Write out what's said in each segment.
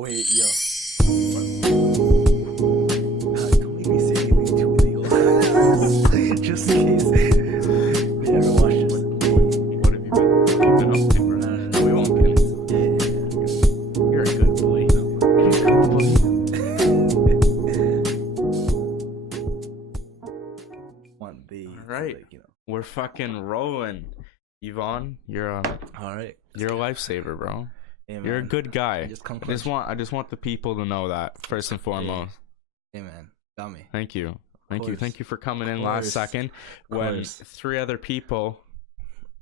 Wait, yo. Don't make me say anything too illegal. Just in case they ever watch this. What have you been up to, bro? No, We won't get it. Yeah. You're a good boy. Want the Alright. like, We're fucking rolling. Yvonne, you're a Alright. lifesaver, bro. Hey, You're a man. good guy. Just come I just want the people to know that first and foremost. Hey man, got me. Thank you. Thank you for coming in Of last course. second when course. 3 other people,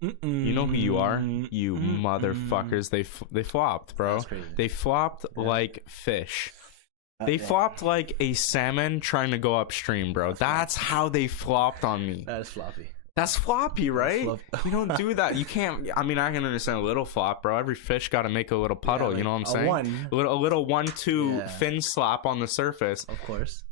you know who you are, you motherfuckers. They flopped, bro. That's crazy. They flopped like fish. They yeah. flopped like a salmon trying to go upstream, bro. That's how they flopped on me. That is floppy. That's floppy, right? Flop- We don't do that. You can't. I mean, I can understand a little flop, bro. Every fish got to make a little puddle. Yeah, you know what I'm like saying? one. A little 1-2 Yeah. fin slap on the surface. Of course.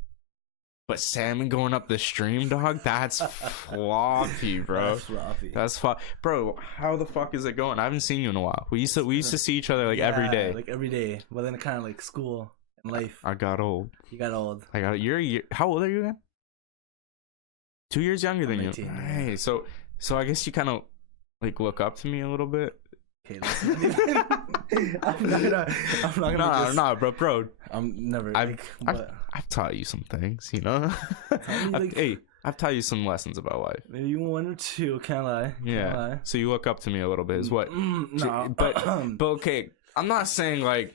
But salmon going up the stream, dog. That's floppy, bro. That's floppy. That's bro. How the fuck is it going? I haven't seen you in a while. We used to see each other like every day. Like every day. But then kind of like school and life. I got old. You got old. You're a year. How old are you again? 2 years younger than 19, you. yeah. Hey, so I guess you kind of like look up to me a little bit. Okay, listen. I'm not gonna. Nah, bro. I'm never. I've taught you some things, you know. I've taught you some lessons about life. Maybe 1 or 2. Can't lie. Yeah. Lie. So you look up to me a little bit, is what? No, But okay, I'm not saying like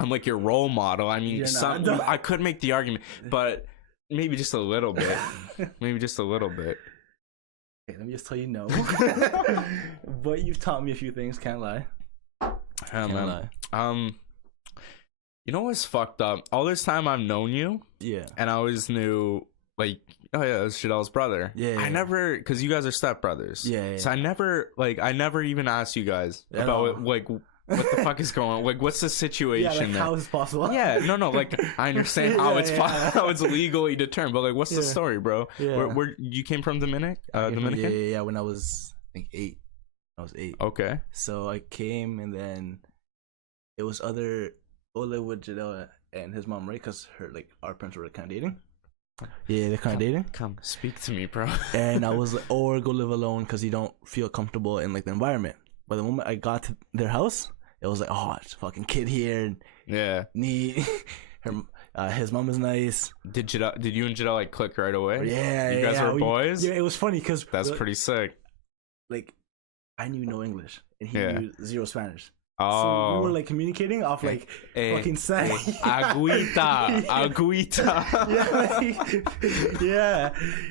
I'm like your role model. I mean, You're not. I could make the argument, but maybe just a little bit. Maybe just a little bit. Okay, let me just tell you no. But you've taught me a few things. Can't lie. Can't lie. You know what's fucked up? All this time I've known you, Yeah. and I always knew like, oh yeah, that's Chadelle's brother. Yeah. I never, because you guys are stepbrothers. Yeah. So I never even asked you guys about like what the fuck is going on. Like, what's the situation? Yeah, like there? how is it possible? Yeah, no, like I understand how Yeah. how it's legally determined, but like, what's the Yeah. story, bro? Yeah. Where you came from, Dominican? Yeah. When I was, I think 8. I was 8. Okay. So I came, and then it was other Ole with Jadella and his mom, right? Because our parents were kind of dating. Yeah, they're kind of dating. Come speak to me, bro. And I was like, or go live alone because you don't feel comfortable in like the environment. But the moment I got to their house, it was like, oh, it's a fucking kid here, and Yeah. neat. His mom is nice. Did you and Jadelle like click right away? Yeah, You guys were boys? Yeah, it was funny because That's pretty sick. like I knew no English and he Yeah. knew 0 Spanish. Oh. So we were like communicating off like fucking slang. Agüita.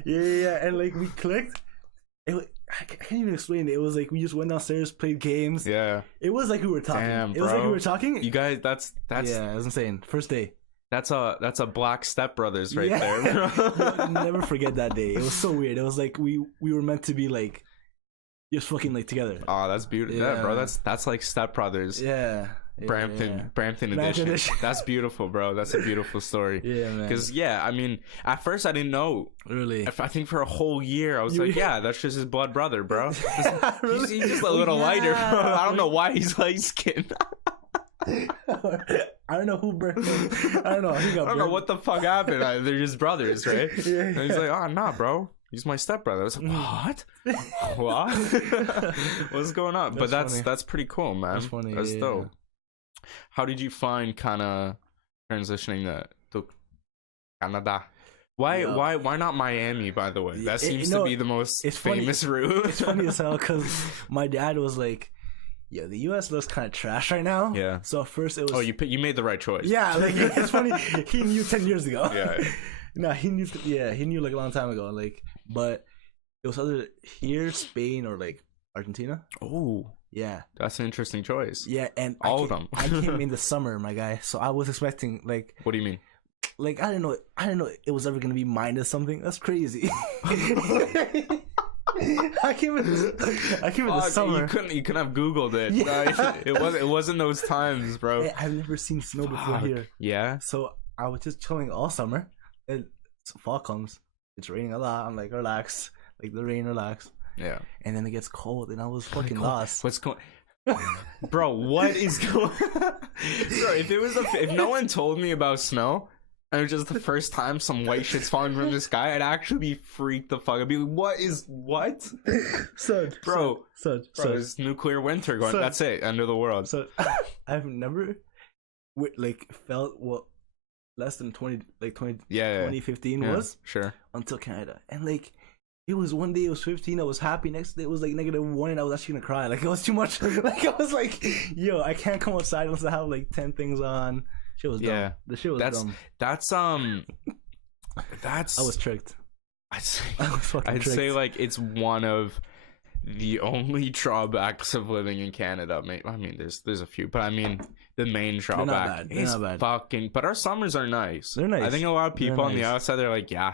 Yeah, and like we clicked. I can't even explain it. It was like we just went downstairs, played games. Yeah. It was like we were talking. Damn, it was like bro. we were talking. You guys, that's yeah, it was insane. First day. that's a Black Stepbrothers right Yeah. there, bro. I'll never forget that day. It was so weird. It was like we were meant to be like just fucking like together. Oh, that's beautiful. Yeah, Yeah. bro. That's like Stepbrothers. Yeah. Brampton Brampton edition. edition. That's beautiful, bro. That's a beautiful story. Yeah, man. Because I mean, at first I didn't know. Really. I think for a whole year I was like, yeah, that's just his blood brother, bro. Really? He's just a little lighter, bro. Yeah. I don't know why he's light skinned. I don't know who burned him. I don't know. I don't know what the fuck happened. They're just brothers, right? Yeah. And he's like, oh, nah, bro. He's my stepbrother. I was like, what? What? What's going on? But That's funny. that's pretty cool, man. That's funny, That's yeah. dope. How did you find kind of transitioning to Canada? Why not Miami, by the way? That seems to be the most famous route. It's funny as hell because my dad was like, yeah, the U.S. looks kind of trash right now. Yeah. So at first it was... Oh, you made the right choice. Yeah, like, it's funny. He knew 10 years ago. Yeah. No, he knew like a long time ago. Like, but it was either here, Spain, or like Argentina. Oh, Yeah. that's an interesting choice. Yeah, and All of them. I came in the summer, my guy. So I was expecting like What do you mean? I didn't know it was ever gonna be minus something. That's crazy. I came in the summer. You couldn't have Googled it. Yeah. Right? It wasn't those times, bro. Hey, I've never seen snow before Fuck. here. Yeah. So I was just chilling all summer. And fall comes. It's raining a lot. I'm like, relax. Like the rain, relax. Yeah. And then it gets cold, and I was fucking lost. What's going? Bro, what is going? Bro, if no one told me about snow, and it was just the first time some white shit's falling from the sky, I'd actually be freaked the fuck. I'd be like, what? Bro, it's nuclear winter going. That's it. End of the world. So I've never like felt what less than 2015 was sure until Canada, and like it was one day it was 15, I was happy, next day it was like -1 and I was actually gonna cry, like it was too much. Like I was like, yo, I can't come outside unless I have like 10 things on. Shit was dumb. The shit was dumb. That's I was tricked. I'd say like it's one of the only drawbacks of living in Canada. I mean, there's a few, but I mean, the main drawback is fucking. But our summers are nice. They're nice. I think a lot of people on the outside, they're like, yeah,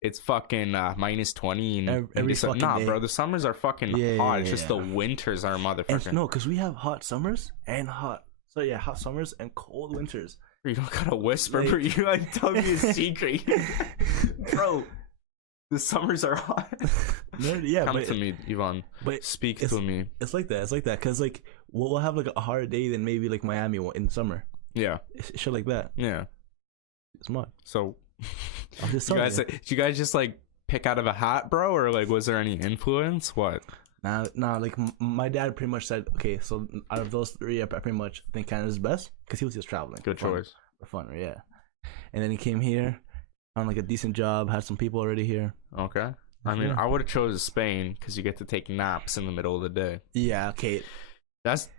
it's fucking -20. Every fucking day. Bro, the summers are fucking hot. It's just the winters are motherfucking. No, because we have hot summers and hot summers and cold winters. You don't gotta whisper, but you like tell me a secret, bro. The summers are hot. Come to me, Ivan. But speak to me. It's like that. Because like we'll have like a harder day than maybe like Miami in summer. Yeah, shit like that. Yeah, it's mud. So, did you guys just like pick out of a hat, bro, or like was there any influence? What? Nah. Like my dad pretty much said, okay, so out of those three, I pretty much think Canada's best because he was just traveling. Good choice. For fun, yeah. And then he came here. Found like a decent job, had some people already here. Okay. I mean, I would have chosen Spain because you get to take naps in the middle of the day. Yeah, okay. That's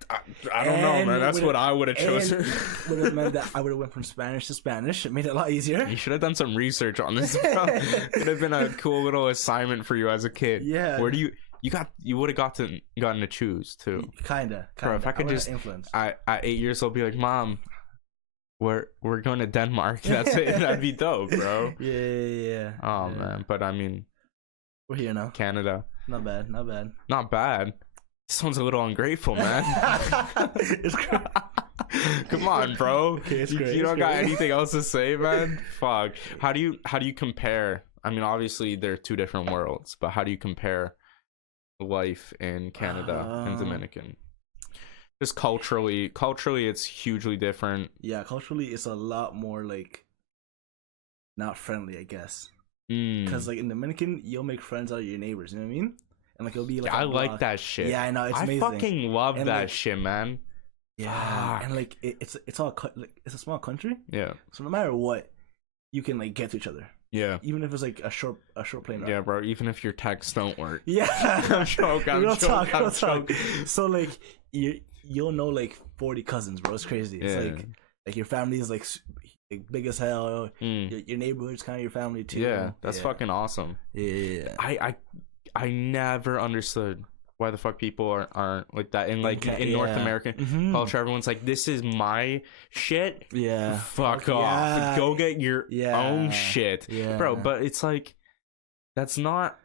I don't know, man. That's what I would have chosen. Would have meant that I would have went from Spanish to Spanish. It made it a lot easier. You should have done some research on this. Would have been a cool little assignment for you as a kid. Yeah. Where do you would have gotten to choose too. Kinda. Bro, if I could just influence. At 8 years old, be like, Mom, we're going to Denmark. That's it. That'd be dope, bro. Yeah. Oh man, but I mean, we're here now. Canada. Not bad. Not bad. Sounds a little ungrateful, man. It's great. Come on, bro. Okay, it's great. You don't got anything else to say, man? Fuck. How do you compare? I mean, obviously they're two different worlds, but how do you compare life in Canada and Dominican? Just culturally it's hugely different. Yeah, culturally it's a lot more like not friendly, I guess. Because like in Dominican, you'll make friends out of your neighbors. You know what I mean? And like it'll be like I like that shit. Yeah, I know. It's amazing. I fucking love that like, shit, man. Yeah, and like it's all like it's a small country. Yeah. So no matter what, you can like get to each other. Yeah. Even if it's like a short plane ride. Yeah, bro. Even if your texts don't work. Yeah. I'm joking. So like you'll know like 40 cousins, bro. It's crazy. It's like your family is like big as hell. Your neighborhood's kind of your family too. Yeah, that's fucking awesome. Yeah. I never understood why the fuck people aren't like that in like in North American culture. Everyone's like, this is my shit. Yeah. Fuck off. Yeah. Go get your own shit. Yeah. Bro, but it's like that's not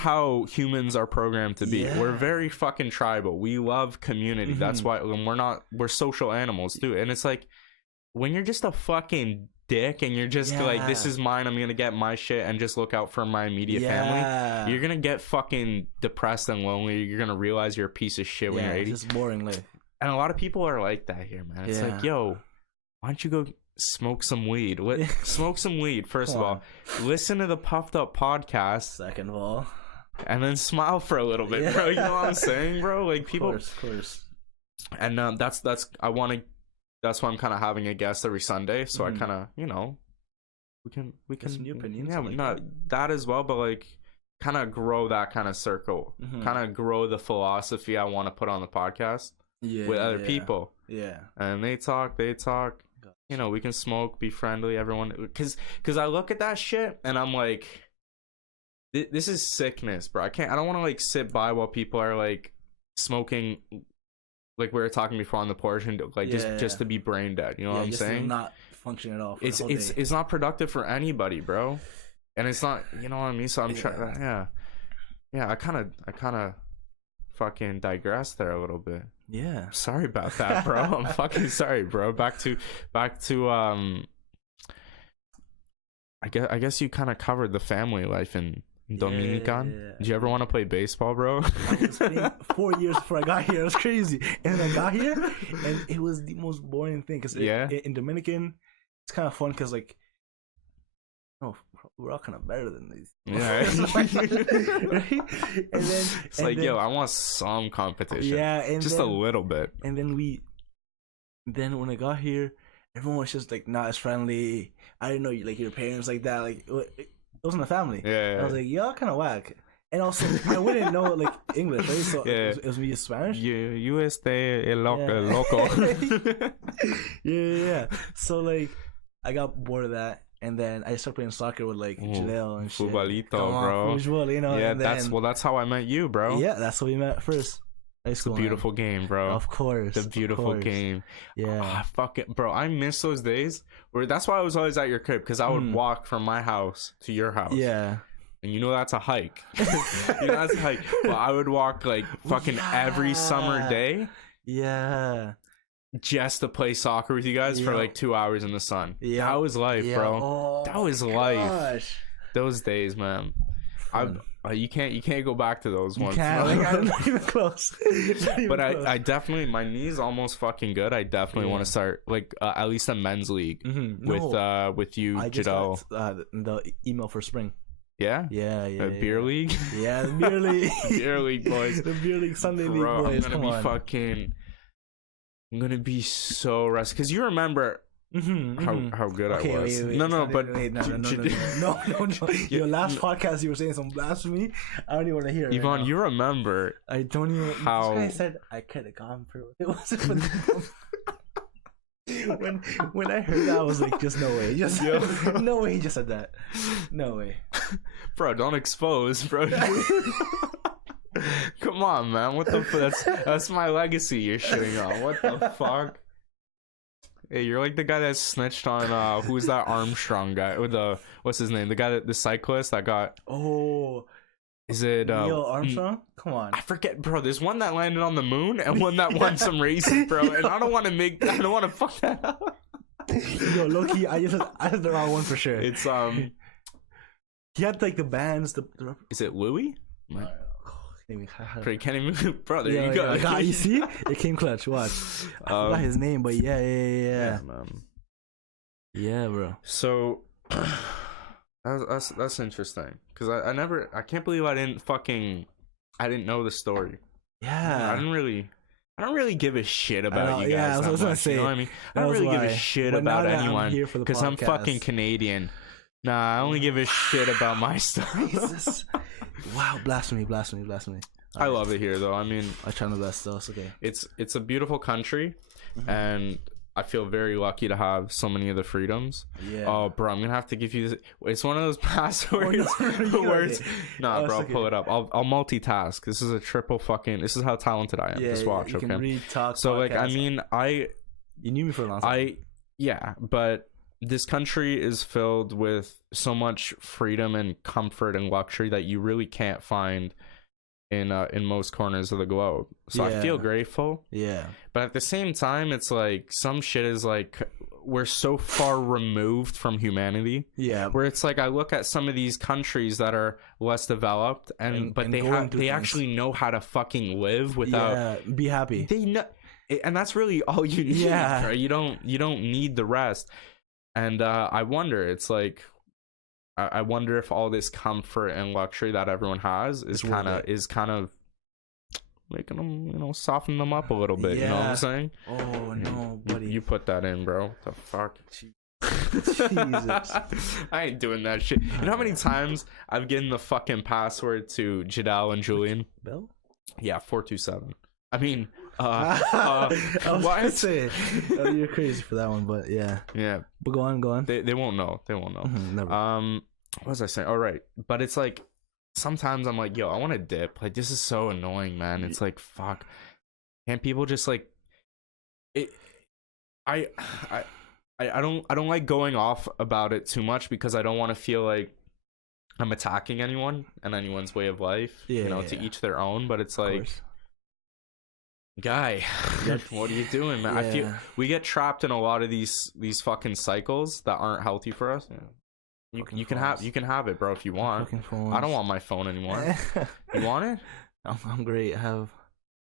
how humans are programmed to be. Yeah. We're very fucking tribal. We love community. That's why we're social animals too. And it's like when you're just a fucking dick and you're just like, this is mine, I'm gonna get my shit and just look out for my immediate family, you're gonna get fucking depressed and lonely. You're gonna realize you're a piece of shit when you're 80. It's just boring life. And a lot of people are like that here, man. It's like, yo, why don't you go smoke some weed? Smoke some weed, first of all. Listen to the Puffed Up podcast, second of all, and then smile for a little bit, bro. You know what I'm saying, bro? Like people, of course. And that's why I'm kind of having a guest every Sunday, so I kind of, you know, we can some new opinions. Yeah, like not that as well, but like kind of grow that kind of circle, kind of grow the philosophy I want to put on the podcast with other people. Yeah, and they talk. You know, we can smoke, be friendly, everyone. Because I look at that shit and I'm like, this is sickness, bro. I don't want to like sit by while people are like smoking. Like we were talking before on the porch, and like just to be brain dead, you know what I'm saying? Not functioning at all. It's not productive for anybody, bro. And it's not, you know what I mean? So I'm trying. Yeah. I kind of fucking digressed there a little bit. Yeah. Sorry about that, bro. I'm fucking sorry, bro. Back to. I guess you kind of covered the family life in Dominican. Yeah. Did you ever want to play baseball, bro? I was playing 4 years before I got here. It was crazy. And then I got here, and it was the most boring thing. Because in Dominican, it's kind of fun because, like, oh, we're all kind of better than these. Yeah. Right? And then it's like, yo, I want some competition. Yeah, and just then, a little bit. And then when I got here, everyone was just like not as friendly. I didn't know like your parents like that. Like it wasn't a family. Yeah. I was like, y'all kind of whack. And also, I wouldn't know like English, right? So it was me Spanish. You el loco. Yeah. So like, I got bored of that, and then I started playing soccer with like Janelle and shit. Futbolito, bro. Football, you know. Yeah, and then, that's how I met you, bro. Yeah, that's how we met first. It's a beautiful game, bro. Of course. The beautiful game. Yeah. Fuck it, bro. I miss those days. That's why I was always at your crib, because I would walk from my house to your house. Yeah. And you know that's a hike. That's a hike. But I would walk like fucking every summer day. Yeah. Just to play soccer with you guys for like 2 hours in the sun. Yeah. That was life, bro. Oh, that was life. Those days, man. You can't go back to those ones. You can't. Like, I'm not even close. But I definitely, my knee's almost fucking good. I definitely want to start like at least a men's league with you, Jadal. The email for spring. Yeah? Yeah. Beer league? Yeah, the beer league. Beer league, boys. The beer league, Sunday league, boys. I'm gonna be so rested. Because you remember how good I was. Wait, no. Your last podcast, you were saying some blasphemy. I don't even want to hear it. Yvonne, right, you remember. I don't even. How. This guy said I could have gone through. It wasn't for the. When I heard that, I was like, just no way. No way he just said that. No way. Bro, don't expose, bro. Come on, man. What the that's my legacy you're shitting on. What the fuck? Hey, you're like the guy that snitched on who's that Armstrong guy with what's his name? The cyclist that got is it Neil Armstrong? Come on. I forget, bro. There's one that landed on the moon and one that won some races, bro. And I don't want to fuck that up. Yo, Loki, I had the wrong one for sure. It's he had like the bands. Is it Louis? Can't even, bro. There you go. Yeah, you see, it came clutch. Watch. I forgot his name, but yeah. Yeah, bro. So that's interesting because I can't believe I didn't know the story. Yeah, I don't really give a shit about you guys. Yeah, I was gonna say. You know what I mean? I don't really give a shit about anyone because I'm fucking Canadian. Nah, I only give a shit about my stuff. Wow, blasphemy. I love it here, though. I mean, I try my best, though. It's okay. It's a beautiful country, and I feel very lucky to have so many of the freedoms. Yeah. Oh, bro, I'm gonna have to give you this. It's one of those passwords. Nah, bro, I'll pull it up. I'll multitask. This is a triple fucking. This is how talented I am. Just watch, okay? Can read, talk, so, like, I mean, you knew me for a long time. Yeah, but this country is filled with so much freedom and comfort and luxury that you really can't find in most corners of the globe. So I feel grateful. Yeah. But at the same time, it's like some shit is like we're so far removed from humanity. Yeah. Where it's like I look at some of these countries that are less developed but they actually know how to fucking live without be happy. They know, and that's really all you need. Yeah. Right? You don't need the rest. And I wonder, it's like, I wonder if all this comfort and luxury that everyone has is kind of making them, soften them up a little bit. You know what I'm saying? Oh no, buddy! You put that in, bro. The fuck? Jesus! I ain't doing that shit. You know how many times I've given the fucking password to Jadal and Julian? Bill? Yeah, 427. I mean. I was gonna say, you're crazy for that one, but yeah. But go on. They won't know. Never. What was I saying? All right, but it's like sometimes I'm like, yo, I want to dip. Like this is so annoying, man. It's like, fuck. Can't people just like it? I don't like going off about it too much because I don't want to feel like I'm attacking anyone and anyone's way of life. To each their own. But it's like. Guy, what are you doing, man? I feel we get trapped in a lot of these fucking cycles that aren't healthy for us. You can have it, bro, if you want. I don't want my phone anymore. You want it? I'm great. You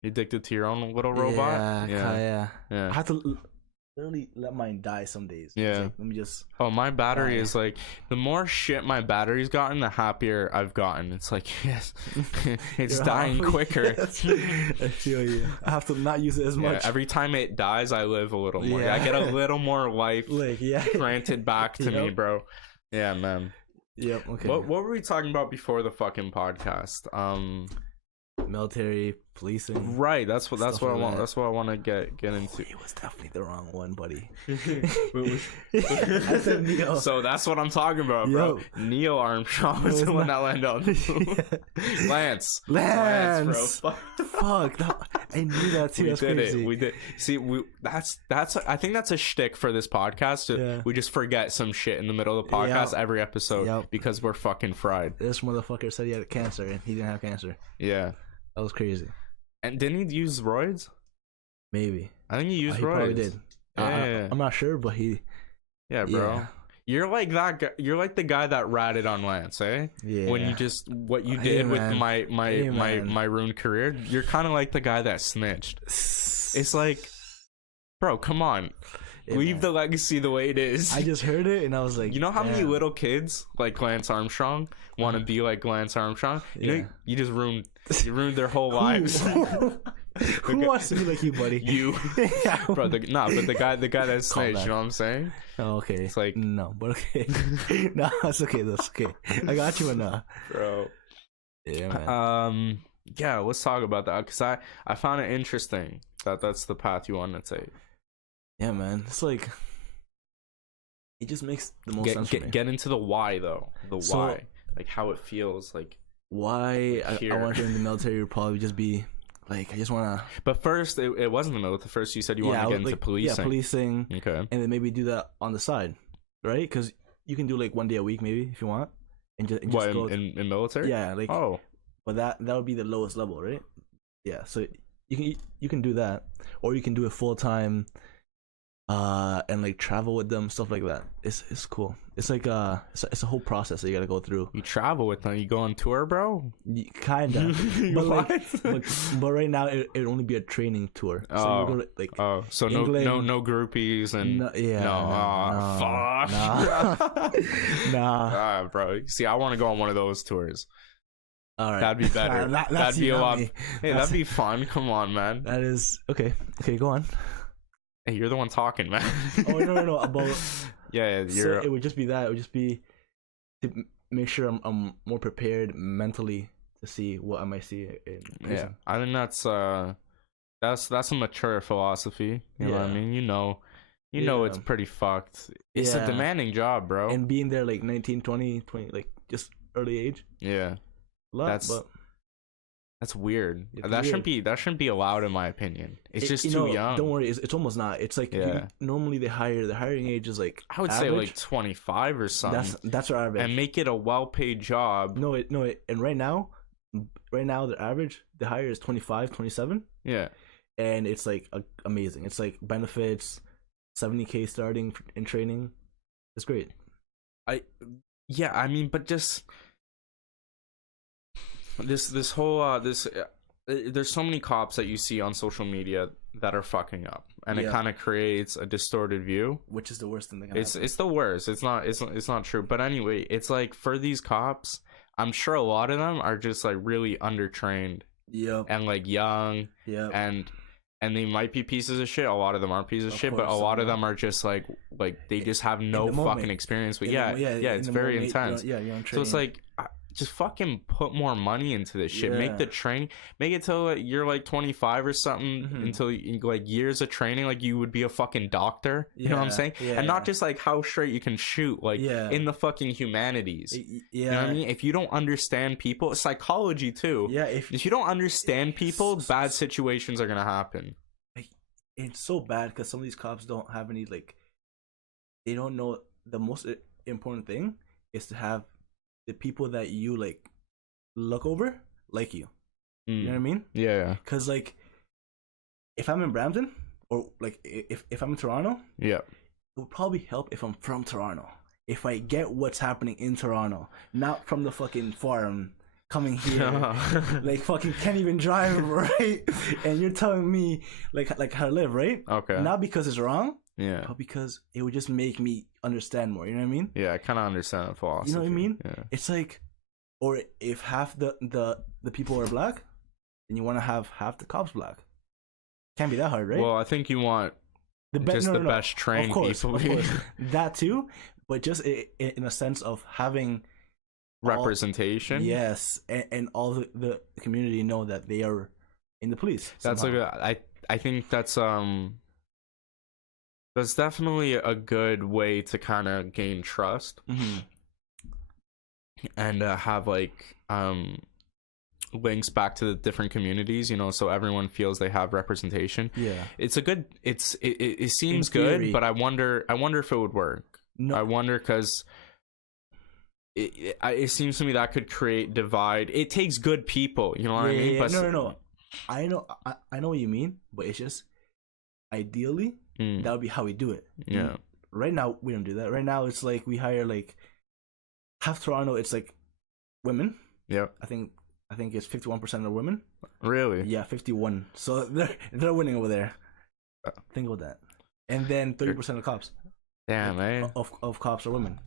addicted to your own little robot? Yeah. I have to literally let mine die some days. Yeah. Like, let me just. Oh, my battery is like, the more shit my battery's gotten, the happier I've gotten. It's like, yes, it's dying quicker. Yes. I feel you. I have to not use it as much. Every time it dies, I live a little more. I get a little more life granted back to me, bro. Yeah, man. Yep. Okay. What were we talking about before the fucking podcast? Military, policing. Right. That's what I want. That's what I want to get into. It was definitely the wrong one, buddy. I said Neil. So that's what I'm talking about, bro. Neil Armstrong was the one that landed on the moon. Lance, bro. Fuck. I knew that too. That's crazy. We did. See, that's. I think that's a shtick for this podcast. We just forget some shit in the middle of the podcast every episode because we're fucking fried. This motherfucker said he had cancer and he didn't have cancer. Yeah. That was crazy. And didn't he use roids? Maybe. I think he used roids. He probably did. I'm not sure, but he. Yeah, bro. Yeah. You're like that guy. You're like the guy that ratted on Lance, eh? Yeah. When you just what you did with my ruined career. You're kind of like the guy that snitched. It's like, bro, come on. Leave the legacy the way it is. I just heard it and I was like, you know how many little kids like Lance Armstrong want to be like Lance Armstrong? You know, you just ruined their whole lives. Who wants to be like you, buddy? You, bro. But the guy that snitched. You know what I'm saying? Oh, okay. It's like no, but okay. No, that's okay. That's okay. I got you enough, bro. Yeah, man. Yeah. Let's talk about that because I found it interesting that that's the path you want to take. Yeah, man. It's like it just makes the most sense for me. Get into the why though. Why, like how it feels, like why I want to join the military would probably just be like I just want to. But first, it wasn't the military. First, you said you wanted to get into policing. Yeah, policing. Okay. And then maybe do that on the side, right? Because you can do like 1 day a week, maybe if you want, and just go in military. Yeah, like but that would be the lowest level, right? Yeah, so you can do that, or you can do it full time. And like travel with them, stuff like that. It's cool. It's like it's a whole process that you gotta go through. You travel with them. You go on tour, bro. Kinda. but right now it would only be a training tour. So you go so England, no groupies and fuck. Nah, bro. See, I want to go on one of those tours. All right, that'd be better. That'd be a lot. Hey, that'd be fun. Come on, man. That is okay. Okay, go on. Hey, you're the one talking, man. Oh no! About yeah, so it would just be that. It would just be to make sure I'm more prepared mentally to see what I might see in prison. Yeah, I think that's a mature philosophy. You know what I mean? You know it's pretty fucked. It's a demanding job, bro. And being there like 19, 20, like just early age. Yeah, that's weird. That shouldn't be allowed, in my opinion. It's just too young. Don't worry, it's almost not. It's like normally the hiring age is like I would say like 25 or something. That's our average. And make it a well-paid job. No. And right now the hire is 25, 27. Yeah. And it's like amazing. It's like benefits, $70K starting in training. It's great. I mean, but just. This whole there's so many cops that you see on social media that are fucking up, and it kind of creates a distorted view, which is the worst thing that can happen. It's the worst. It's not true. But anyway, it's like for these cops, I'm sure a lot of them are just like really undertrained, and like young, and they might be pieces of shit. A lot of them are pieces of shit, but a lot of them are just like they just have no fucking experience. But it's very intense. So it's like. Just fucking put more money into this shit. Make the training, make it till you're like 25 or something, until like years of training, like you would be a fucking doctor. You know what I'm saying? And not just like how straight you can shoot, like in the fucking humanities. You know what I mean? If you don't understand people, psychology too. If you don't understand people, bad situations are gonna happen. It's so bad because some of these cops don't have any they don't know the most important thing is to have the people that you like look over like you. You know what I mean? Yeah. Because like if I'm in Brampton or like if I'm in Toronto, it would probably help if I'm from Toronto. if I get what's happening in Toronto, not from the fucking farm coming here, like fucking can't even drive, right? And you're telling me like how to live, right? Okay. Not because it's wrong, Yeah. but because it would just make me understand more. You know what I mean? Yeah, I kind of understand the philosophy. You know what I mean? Yeah. It's like, or if half the people are black, then you want to have half the cops black. Can't be that hard, right? Well, I think you want the best trained of course, people. Of course. That too, but just in a sense of having representation. Yes, and all the community know that they are in the police. That's somehow. I think that's definitely a good way to kind of gain trust and have like links back to the different communities, you know, so everyone feels they have representation. Yeah, it's a good. It seems good, but I wonder if it would work. No. I wonder because it seems to me that could create divide. It takes good people, you know what I mean? Yeah. But no. I know what you mean, but it's just ideally that would be how we do it. Yeah. Right now we don't do that. Right now it's like we hire like half Toronto. It's like women. Yeah. I think it's 51% of women. Really? Yeah, 51. So they're winning over there. Think about that. And then 30% of cops. Damn, man. Of cops are women.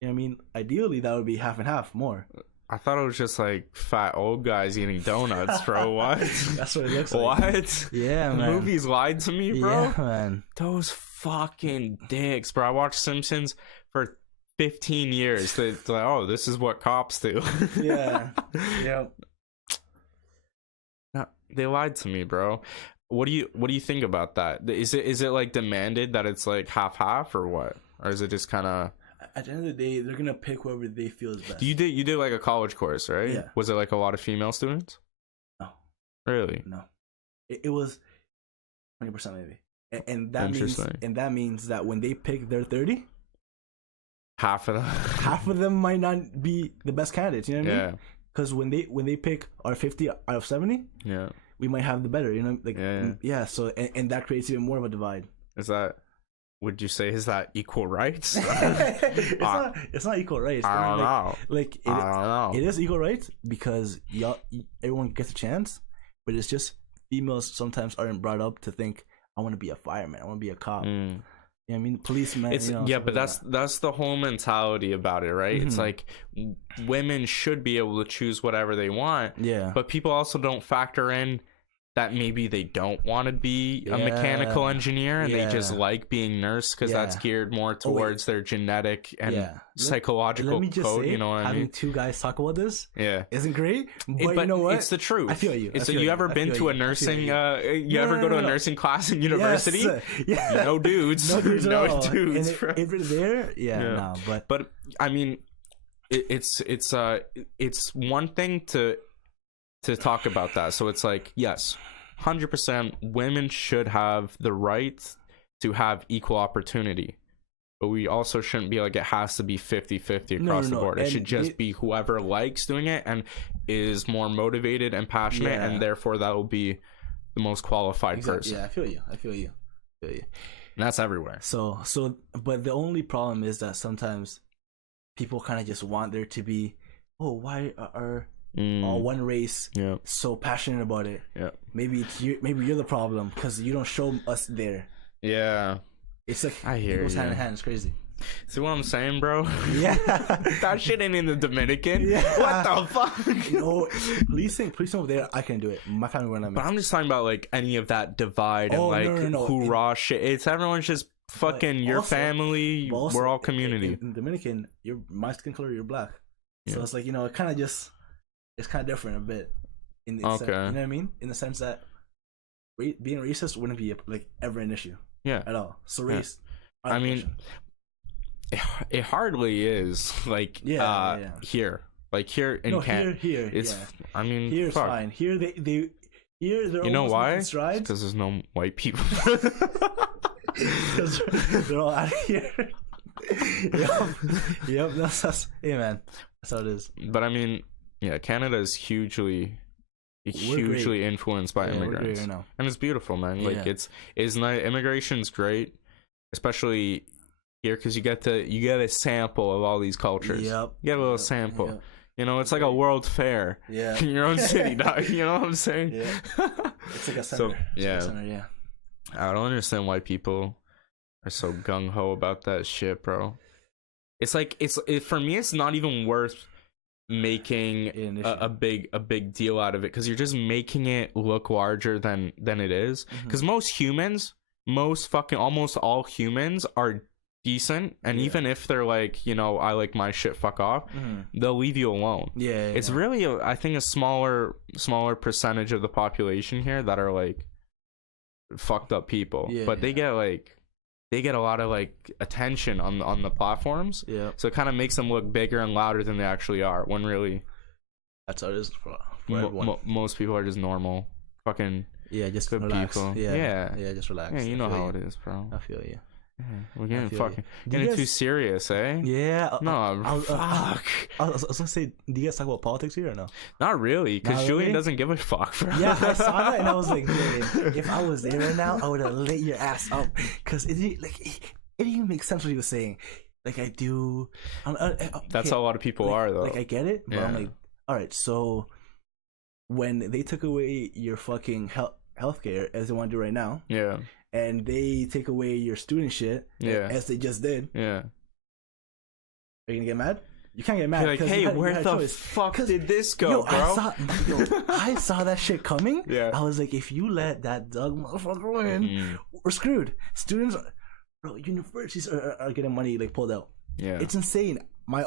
You know what I mean? Ideally, that would be half and half more. I thought it was just like fat old guys eating donuts, bro. What? That's what it looks like. What? Yeah, man. The movies lied to me, bro. Yeah, man. Those fucking dicks, bro. I watched Simpsons for 15 years. It's like, oh, this is what cops do. Yeah. Yeah. No, they lied to me, bro. What do you think about that? Is it like demanded that it's like half or what? Or is it just kind of... At the end of the day, they're gonna pick whoever they feel is best. You did like a college course, right? Yeah. Was it like a lot of female students? No. Really? No. It was 20% maybe, and that means that when they pick their 30, half of them might not be the best candidates. You know what I mean? Because when they pick our 50 out of 70, we might have the better. You know, like yeah. So and that creates even more of a divide. Would you say is that equal rights? It's not equal rights. I don't know. Like I don't know. It is equal rights because everyone gets a chance, but it's just females sometimes aren't brought up to think I want to be a fireman, I want to be a cop. You know what I mean? Policeman. But that's the whole mentality about it, right? It's like women should be able to choose whatever they want. Yeah. But people also don't factor in that maybe they don't want to be a mechanical engineer and they just like being nurse because that's geared more towards their genetic and psychological let me just code. Say, you know what I mean? Having two guys talk about this, isn't great. But you know what? It's the truth. I feel you. You ever been to a nursing? You ever go to a nursing class in university? Yes. No dudes. No dudes. No dudes. If you're there, no. But I mean, it's one thing to talk about that. So it's like, yes, 100% women should have the right to have equal opportunity, but we also shouldn't be like it has to be 50-50 across the board. It should just be whoever likes doing it and is more motivated and passionate, and therefore that will be the most qualified person. Yeah, I feel you. And that's everywhere. So but the only problem is that sometimes people kind of just want there to be, why are one race so passionate about it? Maybe you're the problem because you don't show us there. It's like I hear it goes you. hand in hand. It's crazy. See what I'm saying, bro? Yeah. That shit ain't in the Dominican. What the fuck? No, policing over there, I can do it. My family wouldn't let me. But I'm just talking about like any of that divide and no. Hoorah shit. It's everyone's just fucking your family. We're all community. In Dominican, you're my skin color, you're black. So it's like, it kind of just, it's kind of different a bit. In the sense, you know what I mean? In the sense that being racist wouldn't be ever an issue. At all. So race. I mean, it hardly is here. Like here in Canada. Here. It's I mean, here's fine. Here they're you know why? Because there's no white people. Because they're all out of here. Yep. That's hey man. That's how it is. But I mean, Canada is hugely influenced by immigrants, right and it's beautiful, man. Like it's nice. Immigration's great, especially here because you get a sample of all these cultures. Yep. You get a little sample. Yep. You know, it's like a world fair. Yeah. In your own city, dog. You know what I'm saying? Yeah. It's like a center. Yeah. I don't understand why people are so gung ho about that shit, bro. It's like for me, it's not even worth making a big deal out of it because you're just making it look larger than it is. Because almost all humans are decent, and even if they're like, you know, I like my shit, fuck off, they'll leave you alone. It's really I think a smaller percentage of the population here that are like fucked up people, but they get a lot of like attention on the platforms, so it kind of makes them look bigger and louder than they actually are, when really that's how it is for everyone. Most people are just normal fucking just good relax. people. Just relax. Yeah, you know how it is, bro. I feel you. We're getting too serious, eh? Yeah. Fuck. I was gonna say, do you guys talk about politics here or no? Not really, because Julian doesn't give a fuck, bro. Yeah, I saw that and I was like, man, if I was there right now, I would have lit your ass up. Because it didn't even make sense what he was saying. Like, I do. That's how a lot of people are, though. Like, I get it, but I'm like, all right, so when they took away your fucking healthcare, as they want to do right now, and they take away your student shit, as they just did, are you gonna get mad? You can't get mad. You're like, hey, where the fuck did this go, bro? I saw that shit coming. Yeah. I was like, if you let that Doug motherfucker in, we're screwed. Students, bro, universities are getting money like pulled out. Yeah, it's insane. I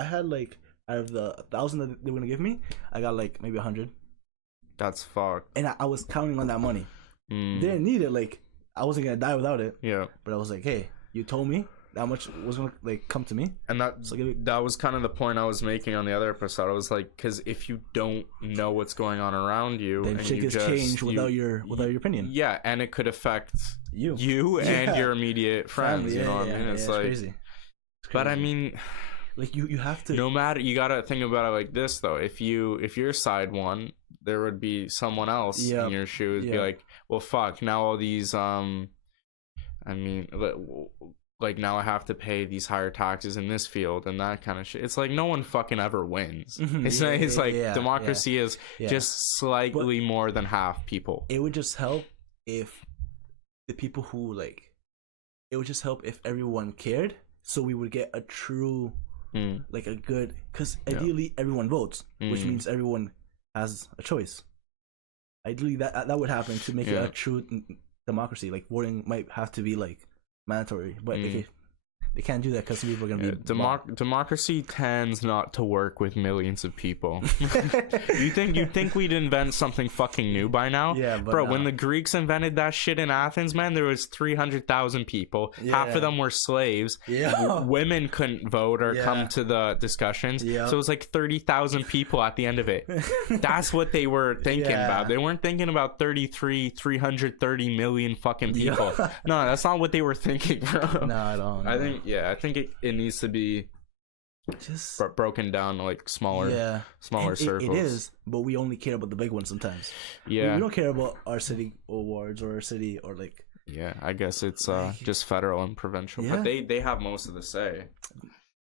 had like, out of the 1,000 that they were gonna give me, I got like maybe 100. That's fucked. And I was counting on that money. They didn't need it. Like, I wasn't gonna die without it. Yeah. But I was like, hey, you told me that much was gonna like come to me. And that was kind of the point I was making on the other episode. I was like, because if you don't know what's going on around you, then shit gets changed without your opinion. Yeah, and it could affect you and your immediate friends. You know what I mean? It's like crazy. But I mean, like you have to. No matter, you gotta think about it like this though. If you're side one, there would be someone else in your shoes. Be like, well, fuck. Now all these I mean, like now I have to pay these higher taxes in this field and that kind of shit. It's like no one fucking ever wins. It's like democracy is just slightly more than half people. It would just help if the people who like. It would just help if everyone cared, so we would get a true, like a good. Because ideally everyone votes, which means everyone has a choice. Ideally, that would happen to make it a true democracy. Like voting might have to be like mandatory, but they can't do that because people are gonna be democracy tends not to work with millions of people. you think we'd invent something fucking new by now? Yeah, but bro, when the Greeks invented that shit in Athens, man, there was 300,000 people. Half of them were slaves. Women couldn't vote or come to the discussions. So it was like 30,000 people at the end of it. That's what they were thinking about. They weren't thinking about 330 million fucking people. No, that's not what they were thinking, bro. No, I don't. I think it needs to be just broken down to like smaller circles. It is, but we only care about the big ones sometimes. Yeah, we don't care about our city awards or our city or like. Yeah, I guess it's just federal and provincial, but they have most of the say.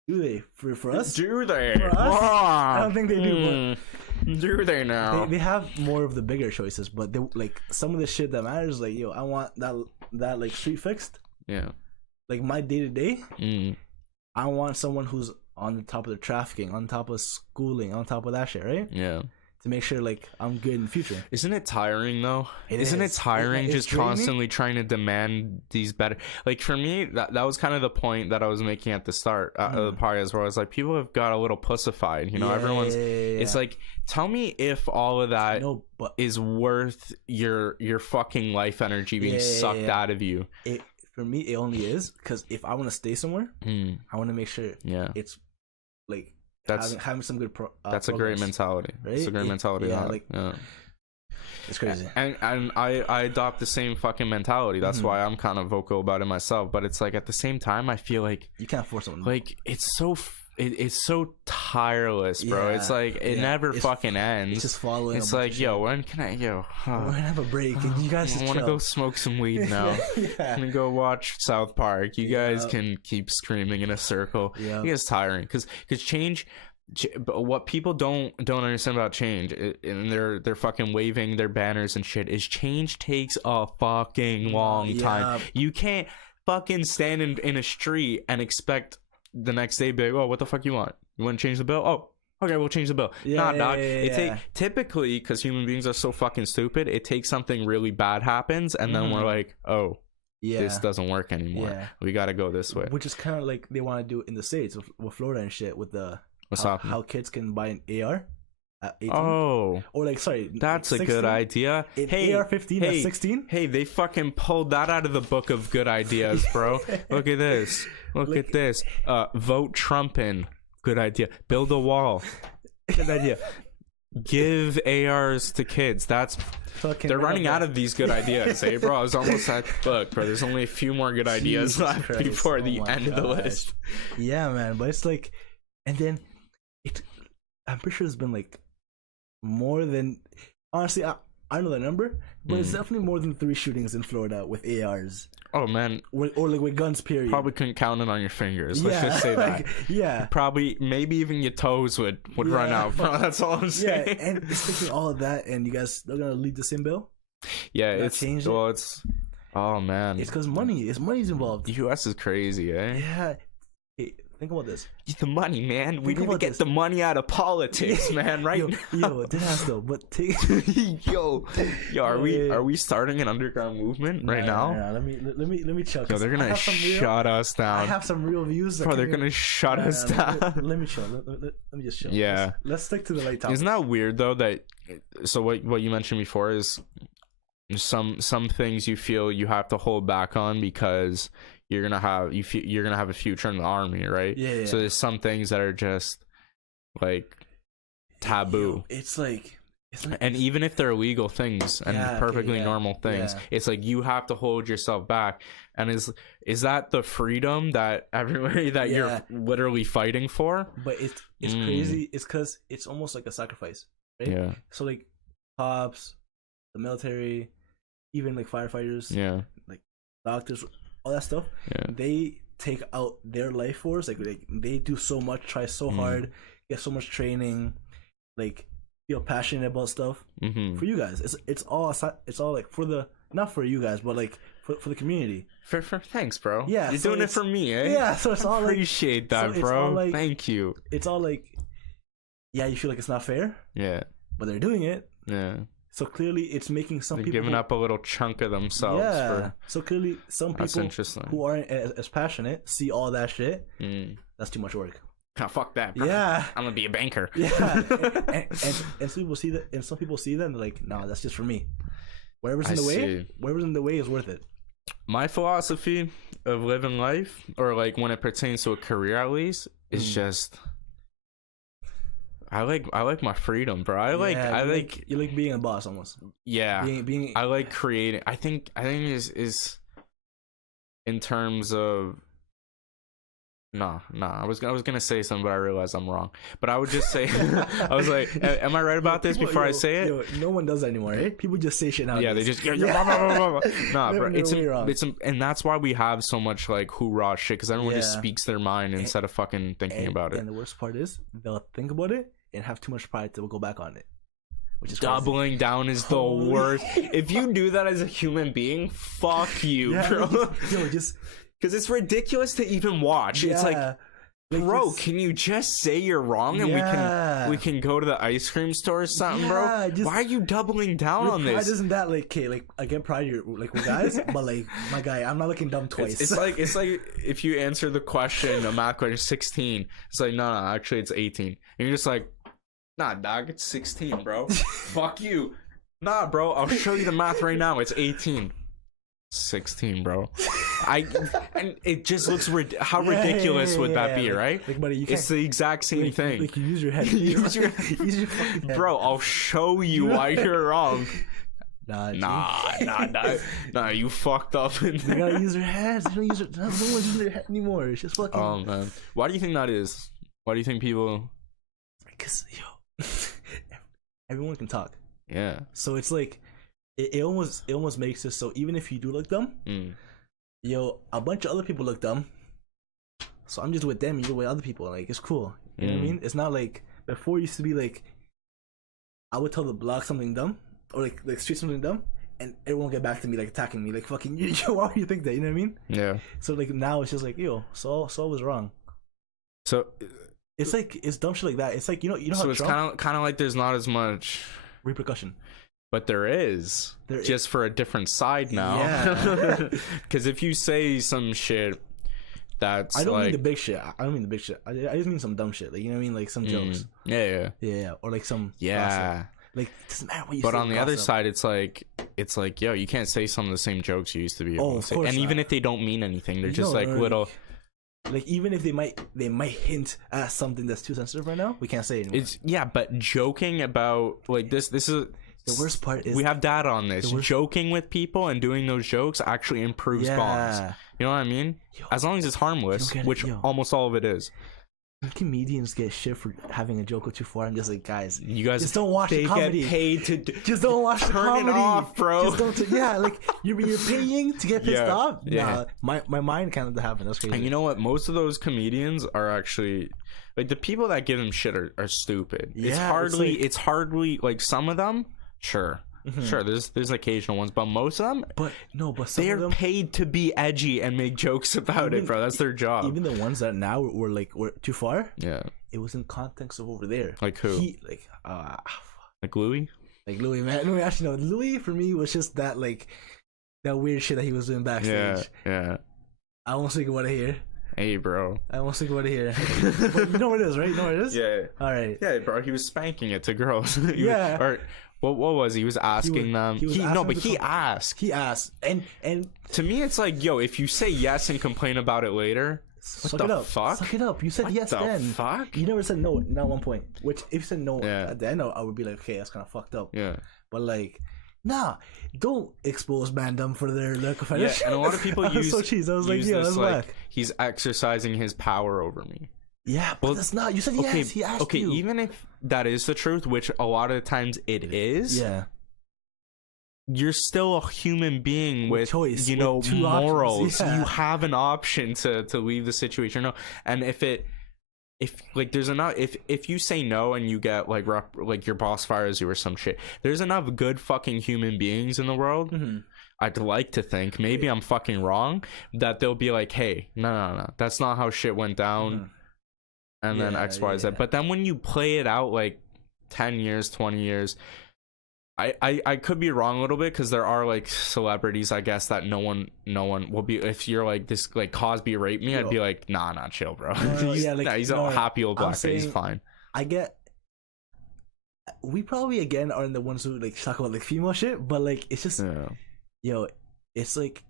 Do they for us? Do they? For us? I don't think they do. But do they now? They have more of the bigger choices, but they like some of the shit that matters. Like, yo, I want that like street fixed. Yeah. Like my day-to-day, I want someone who's on the top of the trafficking, on top of schooling, on top of that shit, right? Yeah. To make sure like I'm good in the future. Isn't it tiring though? Isn't it tiring just constantly trying to demand these better? Like for me, that was kind of the point that I was making at the start of the podcast, where I was like, people have got a little pussified. You know, everyone's. It's like, tell me if all of that is worth your fucking life energy being sucked out of you. For me, it only is because if I want to stay somewhere, I want to make sure it's like having some good that's progress. A great mentality. Right? It's a great mentality. It's crazy. And I adopt the same fucking mentality. That's why I'm kind of vocal about it myself. But it's like at the same time, I feel like you can't force someone. Like it's so it's so tireless, bro. It's like it never fucking ends. It's just following. It's like, yo, when can I we're gonna have a break and you guys I want to go smoke some weed now. I'm gonna go watch South Park. You guys can keep screaming in a circle. It gets tiring because change. But what people don't understand about change, and they're fucking waving their banners and shit, is change takes a fucking long time. You can't fucking stand in a street and expect the next day be like, oh, what the fuck you want? You want to change the bill? Oh, okay, we'll change the bill. Dog. Typically, because human beings are so fucking stupid, it takes something really bad happens, and then we're like, oh, this doesn't work anymore. We got to go this way. Which is kind of like they want to do in the States with Florida and shit with the how kids can buy an AR at 18. Oh, or like, sorry, that's 16? A good idea. Hey, AR-15 at 16. Hey, they fucking pulled that out of the book of good ideas, bro. Look at this. Look at this. Vote Trump in. Good idea. Build a wall. Good idea. Give ARs to kids. That's fucking. They're running out of these good ideas, eh, bro? I was almost like, look, bro. There's only a few more good ideas left before the end of the list. Yeah, man. But it's like, and then I'm pretty sure it's been like more than. Honestly, I know the number, but it's definitely more than 3 shootings in Florida with ARs. Oh man, or like with guns. Period. Probably couldn't count it on your fingers. Let's just say that. Probably, maybe even your toes would run out, bro. That's all I'm saying. Yeah, and it's thinking all of that, and you guys still gonna lead the same bill? Yeah, it's oh man, it's because money's involved. The U.S. is crazy, eh? Yeah. Hey, think about this. The money, man. We need to get the money out of politics, man. Right? Yo, it has though. But take yo. Are we starting an underground movement right now? No, let me chill. Yo, they're gonna shut us down. I have some real views. Bro, they're gonna shut us down. Let me chill. Let me just chill. Yeah. Let's stick to the light topics. Isn't that weird though? That so what you mentioned before is some things you feel you have to hold back on because you're gonna have a future in the army, right? Yeah. So there's some things that are just like taboo. It's like and even if they're illegal things and perfectly normal things, it's like you have to hold yourself back. And is that the freedom that everybody that you're literally fighting for? But it's crazy. It's because it's almost like a sacrifice, right? Yeah. So like cops, the military, even like firefighters, like doctors, all that stuff, they take out their life force. Like they do so much, try so hard, get so much training, like feel passionate about stuff. For you guys, it's all like for the, not for you guys, but like for the community. For thanks, bro. Yeah, you're doing it for me, eh? Yeah, so it's all like, appreciate that, bro. Like, thank you. It's all like, you feel like it's not fair. Yeah, but they're doing it. Yeah. So clearly, it's making some people giving up a little chunk of themselves. Yeah. So clearly, some people who aren't as passionate see all that shit. That's too much work. Oh, fuck that, bro. Yeah. I'm gonna be a banker. Yeah. and some people see that, and some people see that, and they're like, "Nah, that's just for me. Whatever's in the way is worth it." My philosophy of living life, or like when it pertains to a career at least, is just. I like my freedom, bro. You like being a boss almost. Yeah. Being I like creating. I think is in terms of I was gonna say something, but I realized I'm wrong. But I would just say I was like, am I right about this before I say it? No one does that anymore, eh? People just say shit nowadays. Yeah, they just nah, bro. It's and that's why we have so much like hoorah shit, because everyone just speaks their mind instead of fucking thinking about it. And the worst part is they'll think about it and have too much pride to go back on it. Which is doubling down is the worst. If you do that as a human being, fuck you, bro. Just because it's ridiculous to even watch. It's like, bro, can you just say you're wrong and we can go to the ice cream store or something, bro? Why are you doubling down on this? Pride isn't that like, okay, like I get pride you're like with guys, but like my guy, I'm not looking dumb twice. It's like if you answer the question, a math question, 16. It's like no, actually it's 18, and you're just like, nah, dog, it's 16, bro. Fuck you. Nah, bro, I'll show you the math right now. It's 18. 16, bro. And it just looks how ridiculous would that be, right? Like, buddy, it's the exact same thing. Like you use your head. use your fucking head. Bro, I'll show you why you're wrong. Nah, you fucked up. You gotta use your heads. No one's using their head anymore. It's just fucking. Oh man, why do you think that is? Why do you think people? Because everyone can talk. Yeah. So it's like it almost makes it so even if you do look dumb, a bunch of other people look dumb. So I'm just with them, you're with other people. Like it's cool. You know what I mean? It's not like before. It used to be like I would tell the block something dumb or like street something dumb, and everyone get back to me like attacking me like fucking yo. Why do you think that? You know what I mean? Yeah. So like now it's just like so was wrong. So it's like it's dumb shit like that. It's like you know so how it's Trump, kind of like there's not as much repercussion. But there is just for a different side now. Yeah. Because if you say some shit that's I don't mean like the big shit. I don't mean the big shit. I just mean some dumb shit. Like you know what I mean? Like some jokes. Yeah. Or like some gossip. Like it doesn't matter what you say. But on the other gossip. side, it's like yo, you can't say some of the same jokes you used to be able to say. And even if they don't mean anything, they're just like little. Like even if they might hint at something that's too sensitive right now, we can't say it anymore. But joking about like this is the worst part is we have data on this. Joking with people and doing those jokes actually improves bonds. You know what I mean? As long as it's harmless, which almost all of it is. Comedians get shit for having a joke or too far. I'm just like, guys, you guys just don't watch the comedy. Get paid to just don't watch the comedy. Turn it off, bro. Just don't. Like you're paying to get pissed off. Yeah, my mind kind of happened. That's crazy. And you know what? Most of those comedians are actually like the people that give them shit are stupid. Yeah, it's hardly like some of them. Sure. There's occasional ones, but most of them, they're paid to be edgy and make jokes about it, bro. That's their job. Even the ones that now were too far. Yeah, it was in context of over there. Like who? Like Louis. Like Louis, man. No, actually, no. Louis for me was just that that weird shit that he was doing backstage. Yeah. I won't speak about it here. Hey, bro. I won't speak about it here. But you know what it is, right? You know what it is? Yeah. All right. Yeah, bro. He was spanking it to girls. Yeah. What was he? He was asking them. He asked. He asked, and to me, it's like, yo, if you say yes and complain about it later, what the fuck? Suck it up. You said yes then. Fuck? You never said no. Not one point. Which if you said no at the end, I would be like, okay, that's kind of fucked up. Yeah. But like, nah, don't expose mandem for their fetish. Yeah, and a lot of people use. So cheese. I was like, yeah, that's whack. He's exercising his power over me. Yeah, but that's not. You said yes. He asked you. Okay, even if that is the truth, which a lot of the times it is. Yeah. You're still a human being with choice, morals. Yeah. You have an option to leave the situation. No, and if there's enough, if you say no and you get like your boss fires you or some shit, there's enough good fucking human beings in the world. Mm-hmm. I'd like to think, maybe I'm fucking wrong, that they'll be like, hey, no, that's not how shit went down. Mm-hmm. And then X, Y, Z. But then when you play it out like 10 years, 20 years, I could be wrong a little bit because there are like celebrities, I guess, that no one will be. If you're like this, like Cosby raped me, I'd be like, nah, chill, bro. He's a happy old black guy. He's fine. We probably again are the ones who like talk about like female shit, but like it's just it's like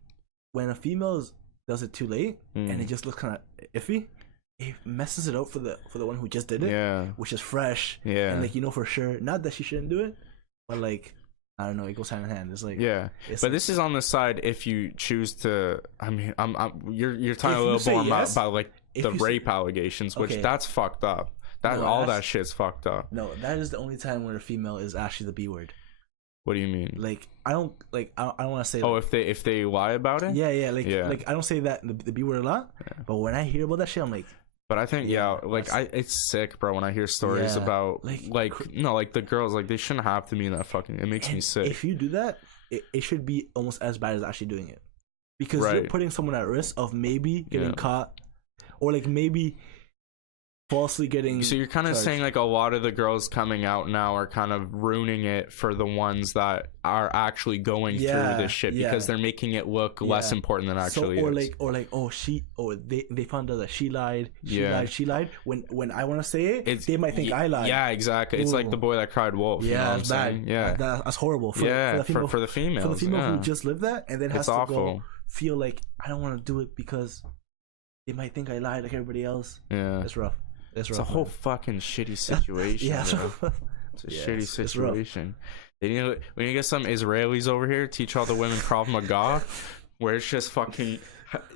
when a female does it too late and it just looks kind of iffy. It messes it up for the one who just did it, which is fresh, and like for sure, not that she shouldn't do it, but like I don't know, it goes hand in hand. It's like but this is on the side if you choose to. I mean, you're talking a little more about like the rape allegations, which that's fucked up. That shit's fucked up. No, that is the only time where a female is actually the B word. What do you mean? Like I don't want to say. Oh, if they lie about it. Like I don't say that the B word a lot, but when I hear about that shit, I'm like. But I think it's sick, bro. When I hear stories about like the girls, like they shouldn't have to be in that fucking. It makes me sick. If you do that, it should be almost as bad as actually doing it, because you're putting someone at risk of maybe getting caught, or like maybe falsely getting. So you're kind of saying like a lot of the girls coming out now are kind of ruining it for the ones that are actually going through this shit because they're making it look less important than actually is. They found out that she lied. She lied. When I want to say it, they might think I lied. Yeah, exactly. Ooh. It's like the boy that cried wolf. Yeah, you know that's bad. Yeah, that's horrible. For the female who just lived that and then has to go feel like I don't want to do it because they might think I lied like everybody else. Yeah, it's rough. It's a whole fucking shitty situation. It's a shitty situation. We need to get some Israelis over here, teach all the women Krav Maga, where it's just fucking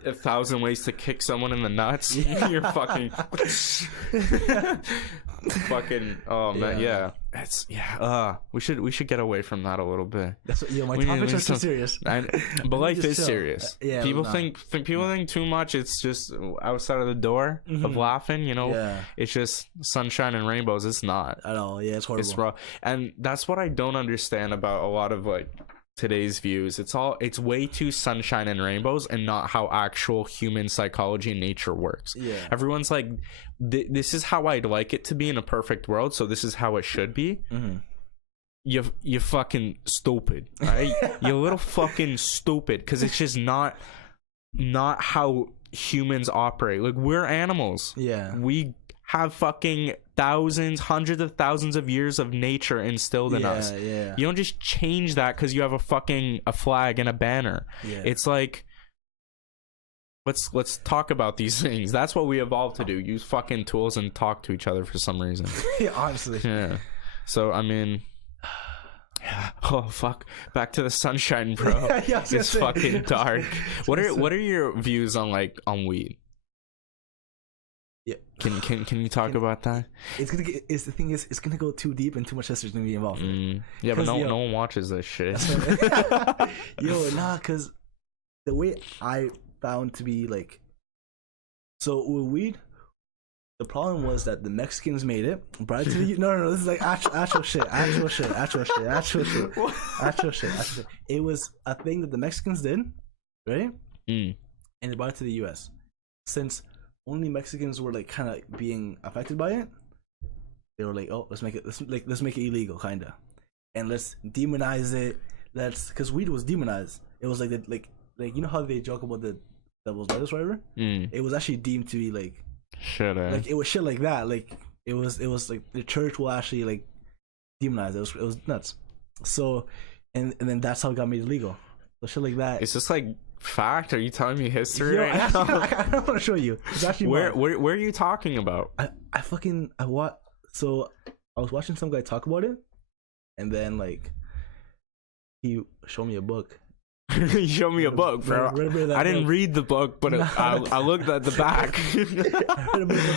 1,000 ways to kick someone in the nuts. You're fucking fucking man, yeah. It's we should get away from that a little bit. That's what, my topics are too serious. But life is serious. Yeah, people think too much. It's just outside of the door of laughing, you know. Yeah. It's just sunshine and rainbows. It's not at all. Yeah, it's horrible. It's raw. And that's what I don't understand about a lot of like today's views. It's way too sunshine and rainbows and not how actual human psychology and nature works. Yeah, everyone's like, this is how I'd like it to be in a perfect world, so this is how it should be. You fucking stupid, right? You little fucking stupid, because it's just not how humans operate. Like, we're animals. Yeah, we have fucking hundreds of thousands of years of nature instilled in us. Yeah. You don't just change that because you have a flag and a banner. Yeah. It's like, let's talk about these things. That's what we evolved to do. Use fucking tools and talk to each other for some reason. Yeah, honestly. Yeah. So I mean, oh fuck, back to the sunshine, bro. Yeah, it's fucking dark. What are your views on weed? Yeah. Can you talk about that? It's gonna go too deep and too much history's gonna be involved. Yeah, but no one watches this shit. Because the way I found to be like, so with weed, the problem was that the Mexicans made it. Brought it to the no. This is like actual shit. It was a thing that the Mexicans did, right? And they brought it to the U.S. Since only Mexicans were like kind of being affected by it, they were like, oh, let's make it illegal, kind of, and let's demonize it. Because weed was demonized. It was like you know how they joke about the devil's lettuce, whatever. It was actually deemed to be like shit. Like it was shit like that. Like it was like the church will actually like demonize it. It was nuts. So and then that's how it got made illegal. So shit like that. It's just like fact. Are you telling me history right now? I want to show you. It's actually where are you talking about? I was watching some guy talk about it, and then like he showed me a book. You showed me a book, bro. I didn't read the book, but I looked at the back.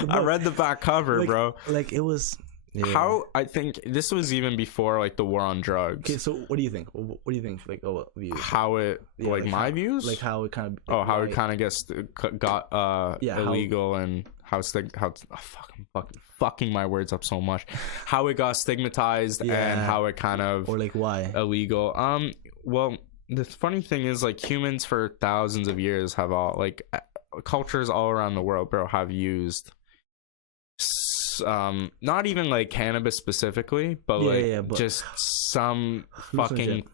I read the back cover, bro. Like it was. Yeah. How I think this was even before like the war on drugs. Okay, so what do you think? What do you think? Like, views? How it my views? Like how it kind of it kind of got illegal and how fucking my words up so much. How it got stigmatized and how it kind of or like why illegal. Well, the funny thing is like humans for thousands of years have all like cultures all around the world, bro, have used. Not even like cannabis specifically, but but just some fucking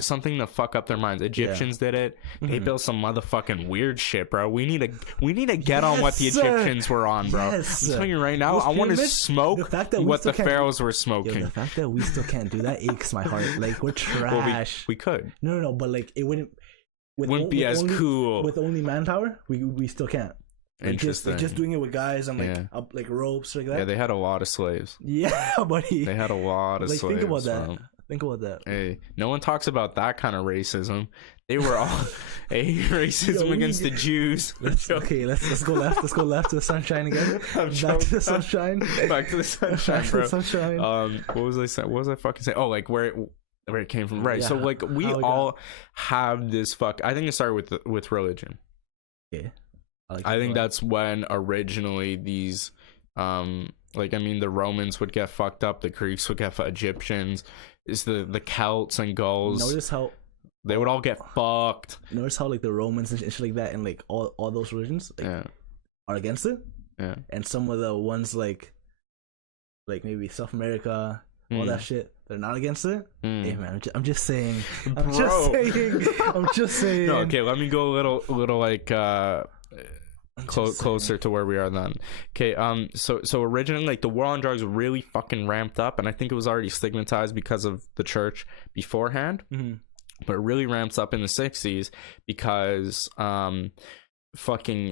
something to fuck up their minds. Egyptians did it. They built some motherfucking weird shit, bro. We need to get on what the Egyptians were on, bro. I'm telling you right now, I want to smoke what the pharaohs were smoking. The fact that we still can't do that aches my heart. Like we're trash. Well, we could. No, but like it wouldn't be as cool with only manpower. We still can't. Like interesting. Just doing it with guys and like up like ropes like that. Yeah, they had a lot of slaves. Yeah, buddy. They had a lot of slaves. Think about that. Think about that. Hey, no one talks about that kind of racism. They were all racism against the Jews. Let's go left. Let's go left to the sunshine again. Back to the sunshine. Back to the sunshine, bro. To the sunshine. What was I saying? What was I fucking saying? Oh, like where it came from. Right. Yeah. So like we all have this I think it started with religion. Yeah. I think that's when originally these the Romans would get fucked up, the Greeks would get Egyptians, is the Celts and Gauls. Notice how they would all get fucked. Notice how like the Romans and shit like that and like all those religions are against it. Yeah. And some of the ones like maybe South America, all that shit, they're not against it. Hey man, I'm just saying. I'm just saying. No, okay, let me go a little like closer to where we are then. Okay, so originally like the war on drugs really fucking ramped up, and I think it was already stigmatized because of the church beforehand, but it really ramps up in the 60s because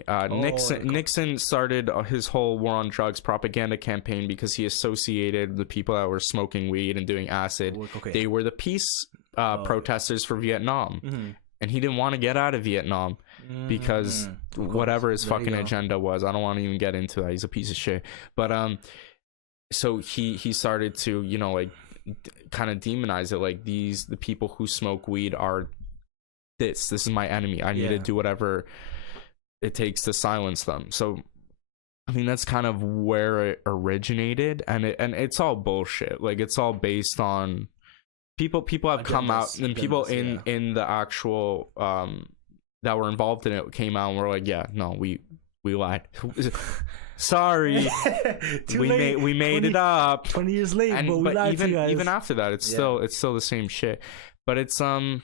Nixon started his whole war on drugs propaganda campaign because he associated the people that were smoking weed and doing acid. They were the peace protesters for Vietnam. and he didn't want to get out of Vietnam because whatever his fucking agenda was. I don't want to even get into that. He's a piece of shit. But so he started to, you know, like kind of demonize it, like the people who smoke weed are this is my enemy. I need to do whatever it takes to silence them. So I mean, that's kind of where it originated, and it's all bullshit. Like, it's all based on people have come out, and people in the actual that were involved in it came out and were like, yeah, no, we lied. Sorry. we made it up 20 years late, but we lied to you guys. Even after that, it's still the same shit. But it's I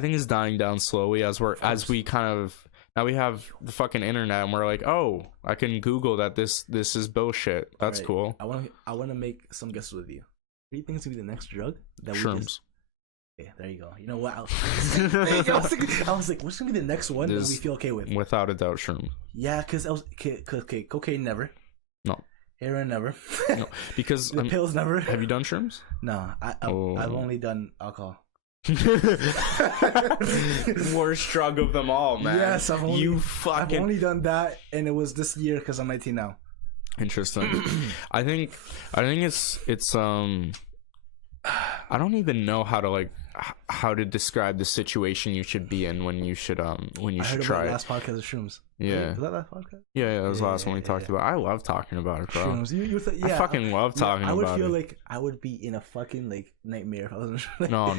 think it's dying down slowly as we kind of, now we have the fucking internet and we're like, oh, I can Google that this is bullshit. That's cool. I want to make some guesses with you. What do you think is gonna be the next drug? Shrooms. Okay, there you go. You know what? I was like, what's gonna be the next one that we feel okay with? Without a doubt, shrooms. Yeah, because cocaine never. No. Heroin never. No, because the pills never. Have you done shrooms? No, I've only done alcohol. Worst drug of them all, man. Yes, I've only done that, and it was this year because I'm 19 now. Interesting. I think it's I don't even know how to describe the situation you should be in when you should try it. Last podcast of Shrooms. Yeah. Was that last podcast? Yeah, that was the last one we talked about. I love talking about it, bro. Shrooms. I fucking love talking about it. I would feel like I would be in a fucking like nightmare if I wasn't sure. No.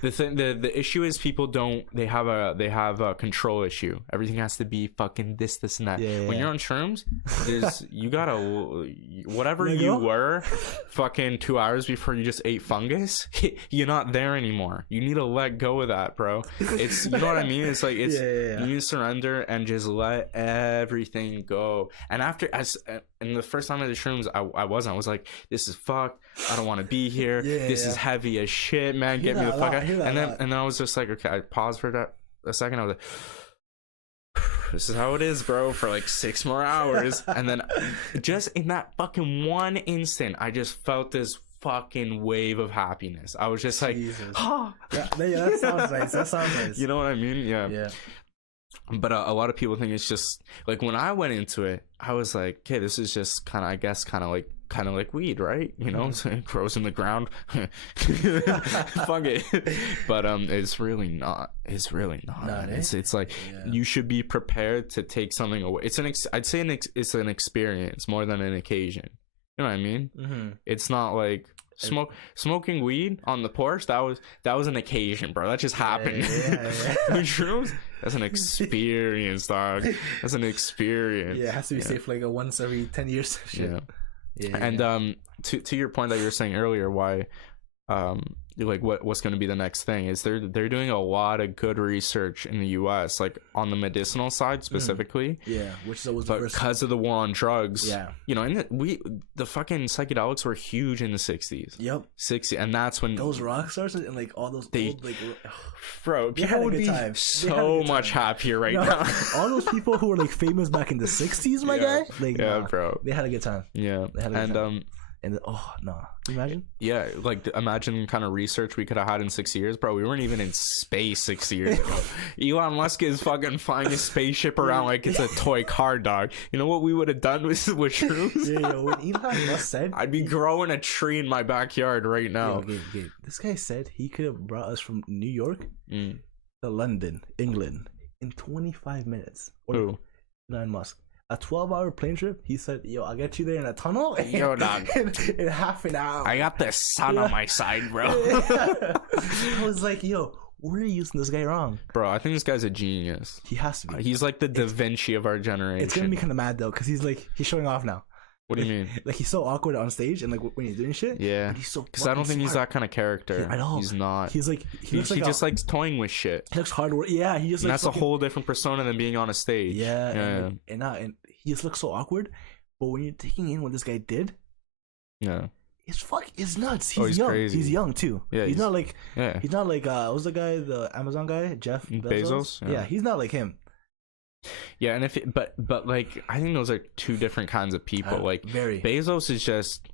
The issue is people they have a control issue. Everything has to be fucking this and that. When you're on shrooms, you gotta whatever you were fucking 2 hours before you just ate fungus, you're not there anymore. You need to let go of that, bro. It's, you know what I mean? It's like, it's you need to surrender and just let everything go. And and the first time I did shrooms, I was like, this is fucked. I don't want to be here. This is heavy as shit, man. Get me the fuck out. And then I was just like, okay, I paused for a second. I was like, this is how it is, bro, for like 6 more hours. And then just in that fucking one instant, I just felt this fucking wave of happiness. I was just like, that sounds nice. You know what I mean? Yeah. But a lot of people think it's just like, when I went into it, I was like, okay, this is just kind of like weed, right? You know, it grows in the ground. Fuck it. But it's really not. It's really not. It's like, you should be prepared to take something away. I'd say it's an experience more than an occasion. You know what I mean? Mm-hmm. It's not like smoking weed on the porch. That was an occasion, bro. That just happened. Shrooms, that's an experience, dog. That's an experience. Yeah, it has to be safe like a once every 10 years. Shit. Yeah. And to your point that you were saying earlier, why like what's going to be the next thing is they're doing a lot of good research in the US, like on the medicinal side specifically. Which is always because of the war on drugs. You know, and the fucking psychedelics were huge in the 60s. 60, and that's when those rock stars and like all those old, like, bro, people would be so much happier right now. All those people who were like famous back in the 60s, my guy, like, bro, they had a good time. And oh no, can you imagine? Yeah, like imagine kind of research we could have had in 6 years, bro. We weren't even in space 6 years ago. Elon Musk is fucking flying a spaceship around like it's a toy car, dog. You know what we would have done with shrooms? When Elon Musk said, I'd be growing a tree in my backyard right now. Gabe. This guy said he could have brought us from New York to London, England, in 25 minutes. Who? Elon Musk. A 12-hour plane trip. He said, "Yo, I'll get you there in a tunnel." Yo, dog. in half an hour. I got the sun on my side, bro. I was like, "Yo, we're using this guy wrong, bro." I think this guy's a genius. He has to be. He's like the Da Vinci of our generation. It's gonna be kind of mad though, because he's showing off now. What do you mean? Like, he's so awkward on stage, and like when he's doing shit. Yeah. But he's so. Because I don't think he's that kind of character. At all. He's not. He's like he just likes toying with shit. He looks hard work. Yeah. He just. And that's a whole different persona than being on a stage. Yeah. And he just looks so awkward. But when you're taking in what this guy did, it's nuts. He's young. Crazy. He's young too. Yeah. He's not like what was the guy, the Amazon guy, Jeff Bezos? Yeah. He's not like him. Yeah, and but like, I think those are two different kinds of people. Like, Bezos is just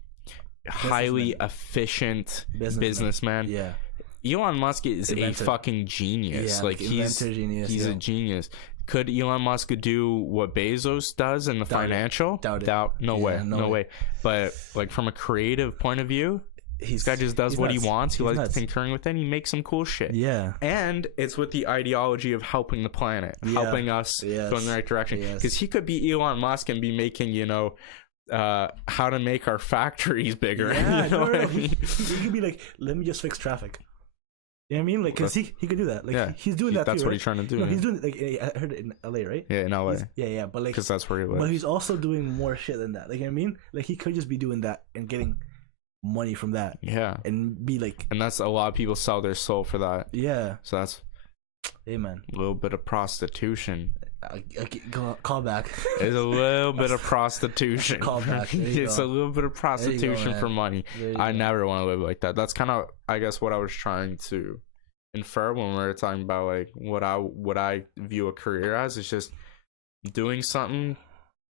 highly efficient businessman. Yeah. Elon Musk is Inventor. a fucking genius. Yeah, like inventor genius, he's yeah. a genius. Could Elon Musk do what Bezos does in the Doubt it. financial? Doubt it. No Yeah, way. no No way. way. But like from a creative point of view, this guy just does what he wants. He likes tinkering with it, and he makes some cool shit. Yeah. And it's with the ideology of helping the planet, helping us go in the right direction. Because he could be Elon Musk and be making, you know, how to make our factories bigger. Yeah, you know what I mean? He could be like, let me just fix traffic. You know what I mean? Like, because he could do that. Like, he's doing that that's too, what right? he's trying to do. No, he's doing, like, I heard it in LA, right? Yeah, in LA. Yeah, but like, because that's where he lives. but he's also doing more shit than that. Like, you know what I mean? Like, he could just be doing that and getting money from that. Yeah. And be like, and that's a lot of people sell their soul for that. yeah. So that's Hey, man. a little bit of prostitution. Call back. It's a little bit of prostitution. Call back. It's a little bit of prostitution for man. money. I never want to live like that. That's kind of, I guess, what I was trying to infer when we were talking about like what I view a career as. It's just doing something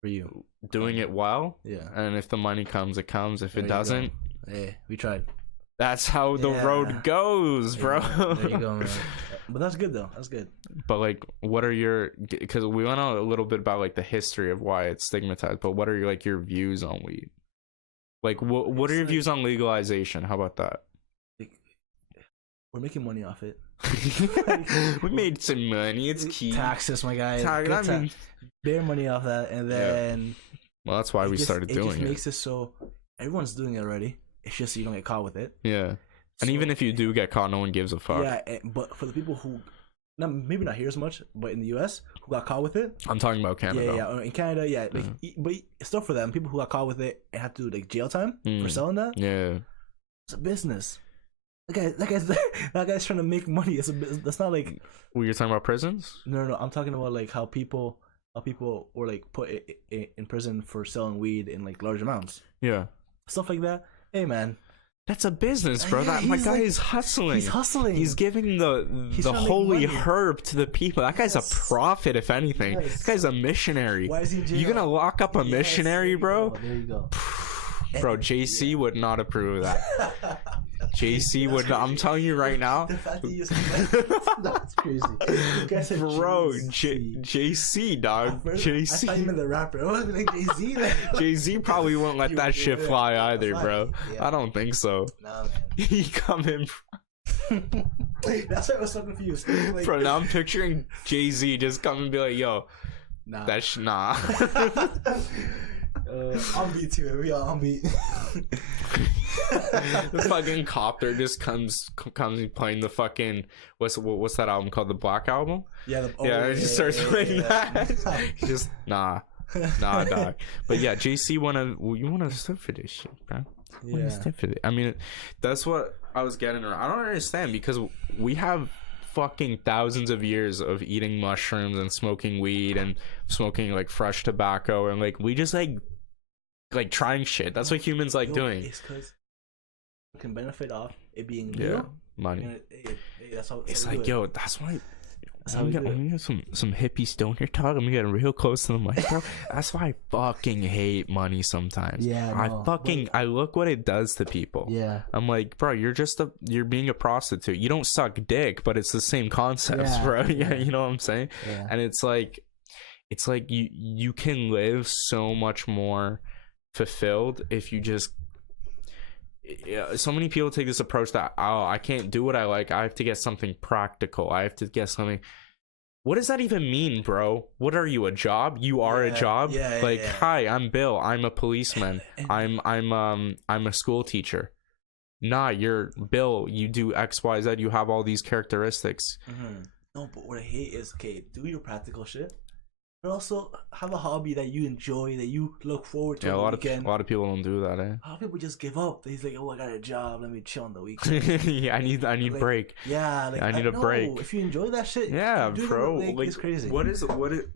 For you. doing it well. Yeah. And if the money comes, it comes. If There it you go. doesn't, Hey, we tried. that's how the Yeah. road goes, bro. Yeah, there you go, man. But that's good though. That's good. But like, what are your? Because we went on a little bit about like the history of why it's stigmatized. But what are your views on weed? Like, what are your views on legalization? How about that? Like, we're making money off it. We made some money. It's key. Taxes, my guy. Bare money off that, and then well, that's why we started doing it. it. Makes it so everyone's doing it already. It's just you don't get caught with it. Yeah. And So, even if you do get caught, no one gives a fuck. yeah, but for the people who, maybe not here as much, but in the U.S. who got caught with it, I'm talking about Canada. yeah, in Canada, yeah, like, but still for them, people who got caught with it and had to do like jail time for selling that. Yeah. It's a business. That guy's trying to make money. It's a business. That's not like. Well, you're talking about prisons? No. I'm talking about like how people were like put in prison for selling weed in like large amounts, Yeah. stuff like that. Hey, man. That's a business, bro. Yeah, My guy like, is hustling. He's hustling. He's giving the trying to make holy money. herb to the people. That guy's a prophet, if anything. Yes. That guy's a missionary. Why is he in jail? You gonna lock up a missionary, bro? There you go. Bro, JC would not approve of that. JC would not. I'm telling you right now. The fact that you that's crazy. You guys said Bro, JC. JC, dog. I thought you JC. meant the rapper. I was like Jay-Z. Jay-Z probably won't let that shit fly either, bro. Yeah. I don't think so. Nah, man. He come in. That's why I was so confused. Like, Bro, now I'm picturing Jay-Z just come and be like, yo, nah. that's nah. On beat too. We all on beat. The fucking copter just comes playing the fucking what's that album called? The Black Album? Yeah. He just starts playing that. He's just nah, dog. But yeah, JC you wanna step for this shit, bro. Yeah. Step for it. I mean, that's what I was getting around. I don't understand because we have fucking thousands of years of eating mushrooms and smoking weed and smoking like fresh tobacco and like we just like trying shit. That's what humans like doing. It's because you can benefit off it being money. And that's how It's we do like, it. yo, that's why. That's how we do it. I'm gonna get some hippie stoner talk. I'm gonna get real close to the mic, bro. That's why I fucking hate money sometimes. Yeah, no, I look what it does to people. Yeah. I'm like, bro, you're being a prostitute. You don't suck dick, but it's the same concepts, Yeah, bro. Yeah, you know what I'm saying? Yeah. And it's like you can live so much more fulfilled if you just. Yeah, so many people take this approach that I can't do what I like. I have to get something practical. I have to get something. What does that even mean, bro? What are you, a job? You are a job. Hi, I'm Bill. I'm a policeman. I'm a school teacher. Nah, you're Bill. You do X, Y, Z. You have all these characteristics. Mm-hmm. No, but what I hate is do your practical shit, but also have a hobby that you enjoy, that you look forward to. Yeah, a lot weekend. of people don't do that. A lot of people just give up. He's like, oh, I got a job. Let me chill on the weekend. Yeah, I need like, break. Yeah, like, I need a break. If you enjoy that shit, Yeah, bro. Like, it's crazy. What is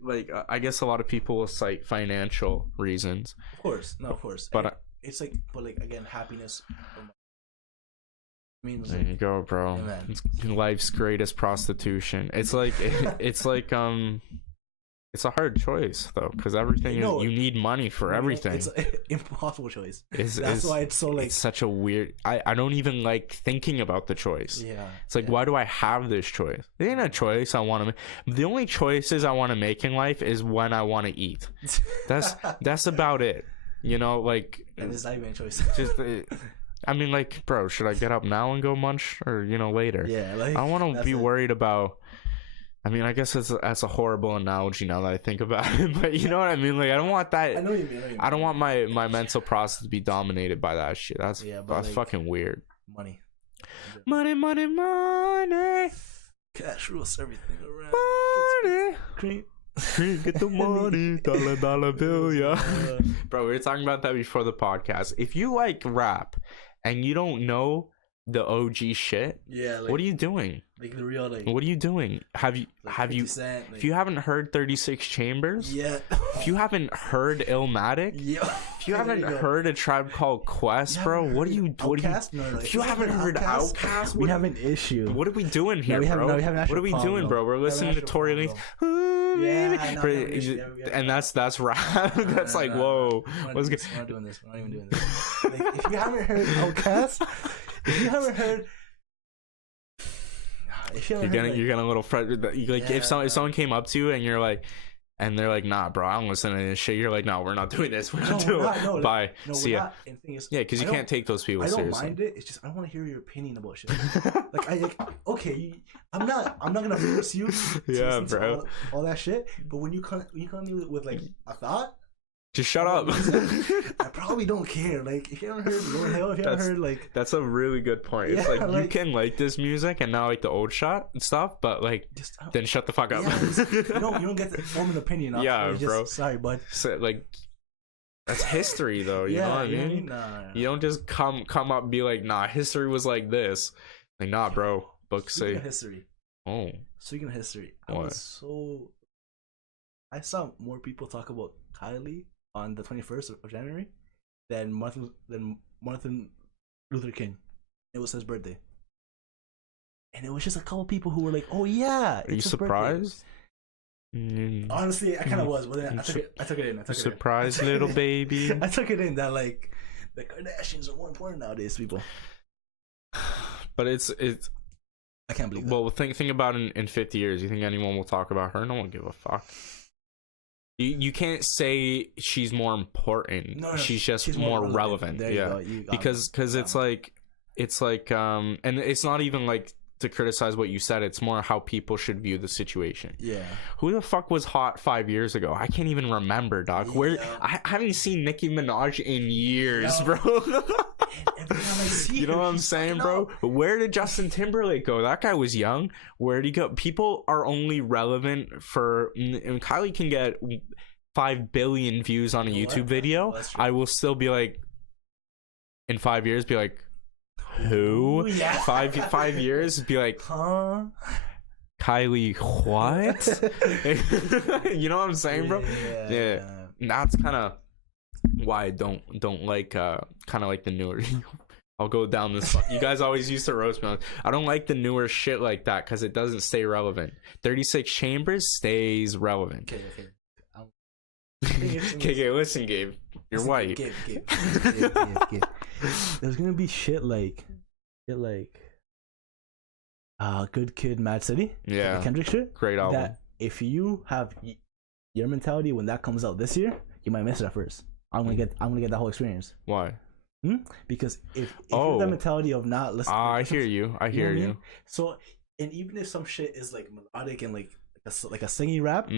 like? I guess a lot of people will cite financial reasons. Of course, But it's like, again, happiness. I mean, there you go, bro. Yeah, It's life's greatest prostitution. It's like It's a hard choice though, because everything is, you need money for everything. It's an impossible choice. That's why it's so like, it's such a weird. I don't even like thinking about the choice. Yeah, it's like, why do I have this choice? It ain't a choice I want to make. The only choices I want to make in life is when I want to eat. That's about it. You know, like, and it's not even a choice. Just I mean, like, bro, should I get up now and go munch, or later? Yeah, like, I don't want to be worried about. I mean, I guess that's a horrible analogy now that I think about it, but you know what I mean? Like, I don't want that. I know what you mean. I don't want my mental process to be dominated by that shit. That's like, fucking weird. Money. Cash rules everything around. Money. Get the money, dollar bill, yeah. Bro, we were talking about that before the podcast. If you like rap and you don't know the OG shit, like, what are you doing? Like the real, like, what are you doing? Have you Cent, like, if you haven't heard 36 Chambers, if you haven't heard Illmatic, if you haven't heard A Tribe Called Quest, bro, what are you if you haven't heard Outkast, we have an issue. What are we doing here, bro? What are we doing, bro? We're listening to Tory Lanez, and that's rap. That's like, whoa, we're not doing this. We're not even doing this. Like, if you haven't heard Outkast, if you haven't heard, you're getting a little frustrated. Like, if someone came up to you and you're like, and they're like, nah, bro, I don't listen to this shit. You're like, no, we're not doing this. We're not doing it. Bye. See ya. Yeah, because you can't take those people seriously. I don't mind it. It's just I don't want to hear your opinion about shit. Okay, I'm not gonna force you. Yeah, bro. All that shit. But when you come to me with like a thought, just shut up. I probably don't care. Like, if you haven't heard Lord Hell, if you haven't heard, like, that's a really good point. It's like, you can like this music and now like the old shot and stuff, but like, then shut the fuck up. You don't get to form an opinion. Yeah, bro. Sorry, bud. So, like, that's history, though. You know what I mean? Nah. You don't just come up and be like, nah, history was like this. Like, nah, bro. Books say history. Oh. Speaking of history, I saw more people talk about Kylie on the 21st of January than Martin Luther King. It was his birthday, and it was just a couple people who were like, "Oh yeah!" Are you surprised? Honestly, I kind of was, but then I took it in. Surprise, little baby. I took it in that like the Kardashians are more important nowadays, people. But it's. I can't believe that. Well, think about in 50 years. You think anyone will talk about her? No one give a fuck. You can't say she's more important. No, she's just more relevant. Yeah, because it's like and it's not even like to criticize what you said. It's more how people should view the situation. Yeah. Who the fuck was hot 5 years ago? I can't even remember, dog. Yeah. Where I haven't seen Nicki Minaj in years, bro. You know what I'm saying, bro? Where did Justin Timberlake go? That guy was young. Where did he go? People are only relevant for, and Kylie can get 5 billion views on a YouTube video. I will still be like, in 5 years, be like, who? Yeah. 5 years, be like, huh? Kylie, what? You know what I'm saying, bro? Yeah. That's kind of why I don't like kind of like the newer. I'll go down this. You guys always used to roast me. I don't like the newer shit like that because it doesn't stay relevant. 36 Chambers stays relevant. Okay, listen, Gabe. You're white. Gabe. There's gonna be shit like Good Kid, Mad City. Yeah. The Kendrick shit. Great album. That if you have your mentality when that comes out this year, you might miss it at first. I'm gonna get that whole experience. Why? Because if you have the mentality of not listening, I hear you. I hear you. So, and even if some shit is like melodic and like a singy rap,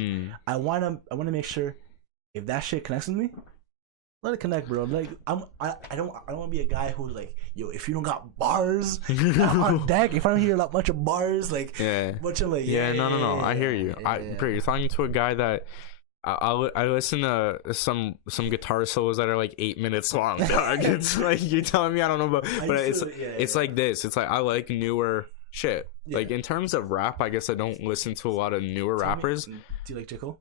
I wanna make sure if that shit connects with me, let it connect, bro. Like I don't want to be a guy who's like, yo, if you don't got bars on deck, if I don't hear a bunch of bars, like bunch of like no, I hear you. Bro, you're talking to a guy that. I listen to some guitar solos that are like 8 minutes long, dog. It's like you're telling me I don't know about, but it's like this. It's like I like newer shit. Like in terms of rap, I guess I don't listen to a lot of newer rappers. Do you like J. Cole?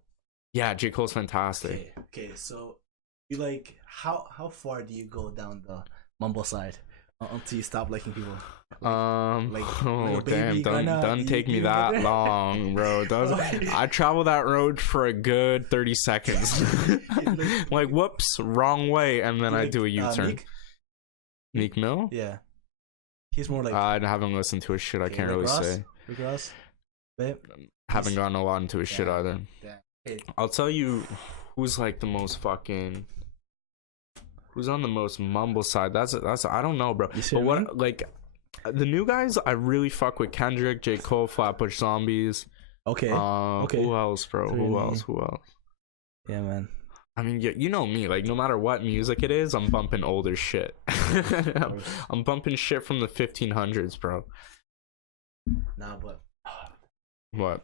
Yeah, J. Cole's fantastic. Okay. So you like how far do you go down the mumble side? Until you stop liking people. Oh damn! Don't take me that long, bro. I travel that road for a good 30 seconds. Like, whoops, wrong way, and then I do a U-turn. Meek Mill? Yeah, he's more like. I haven't listened to his shit. I can't really say. Rick Ross, babe. Haven't gotten a lot into his shit either. Hey. I'll tell you, who's like the most fucking. Who's on the most mumble side? That's I don't know, bro. But what like the new guys? I really fuck with Kendrick, J. Cole, Flatbush Zombies. Okay. Who else, bro? Who else? Yeah, man. I mean, you know me. Like, no matter what music it is, I'm bumping older shit. I'm bumping shit from the 1500s, bro. Nah, but what?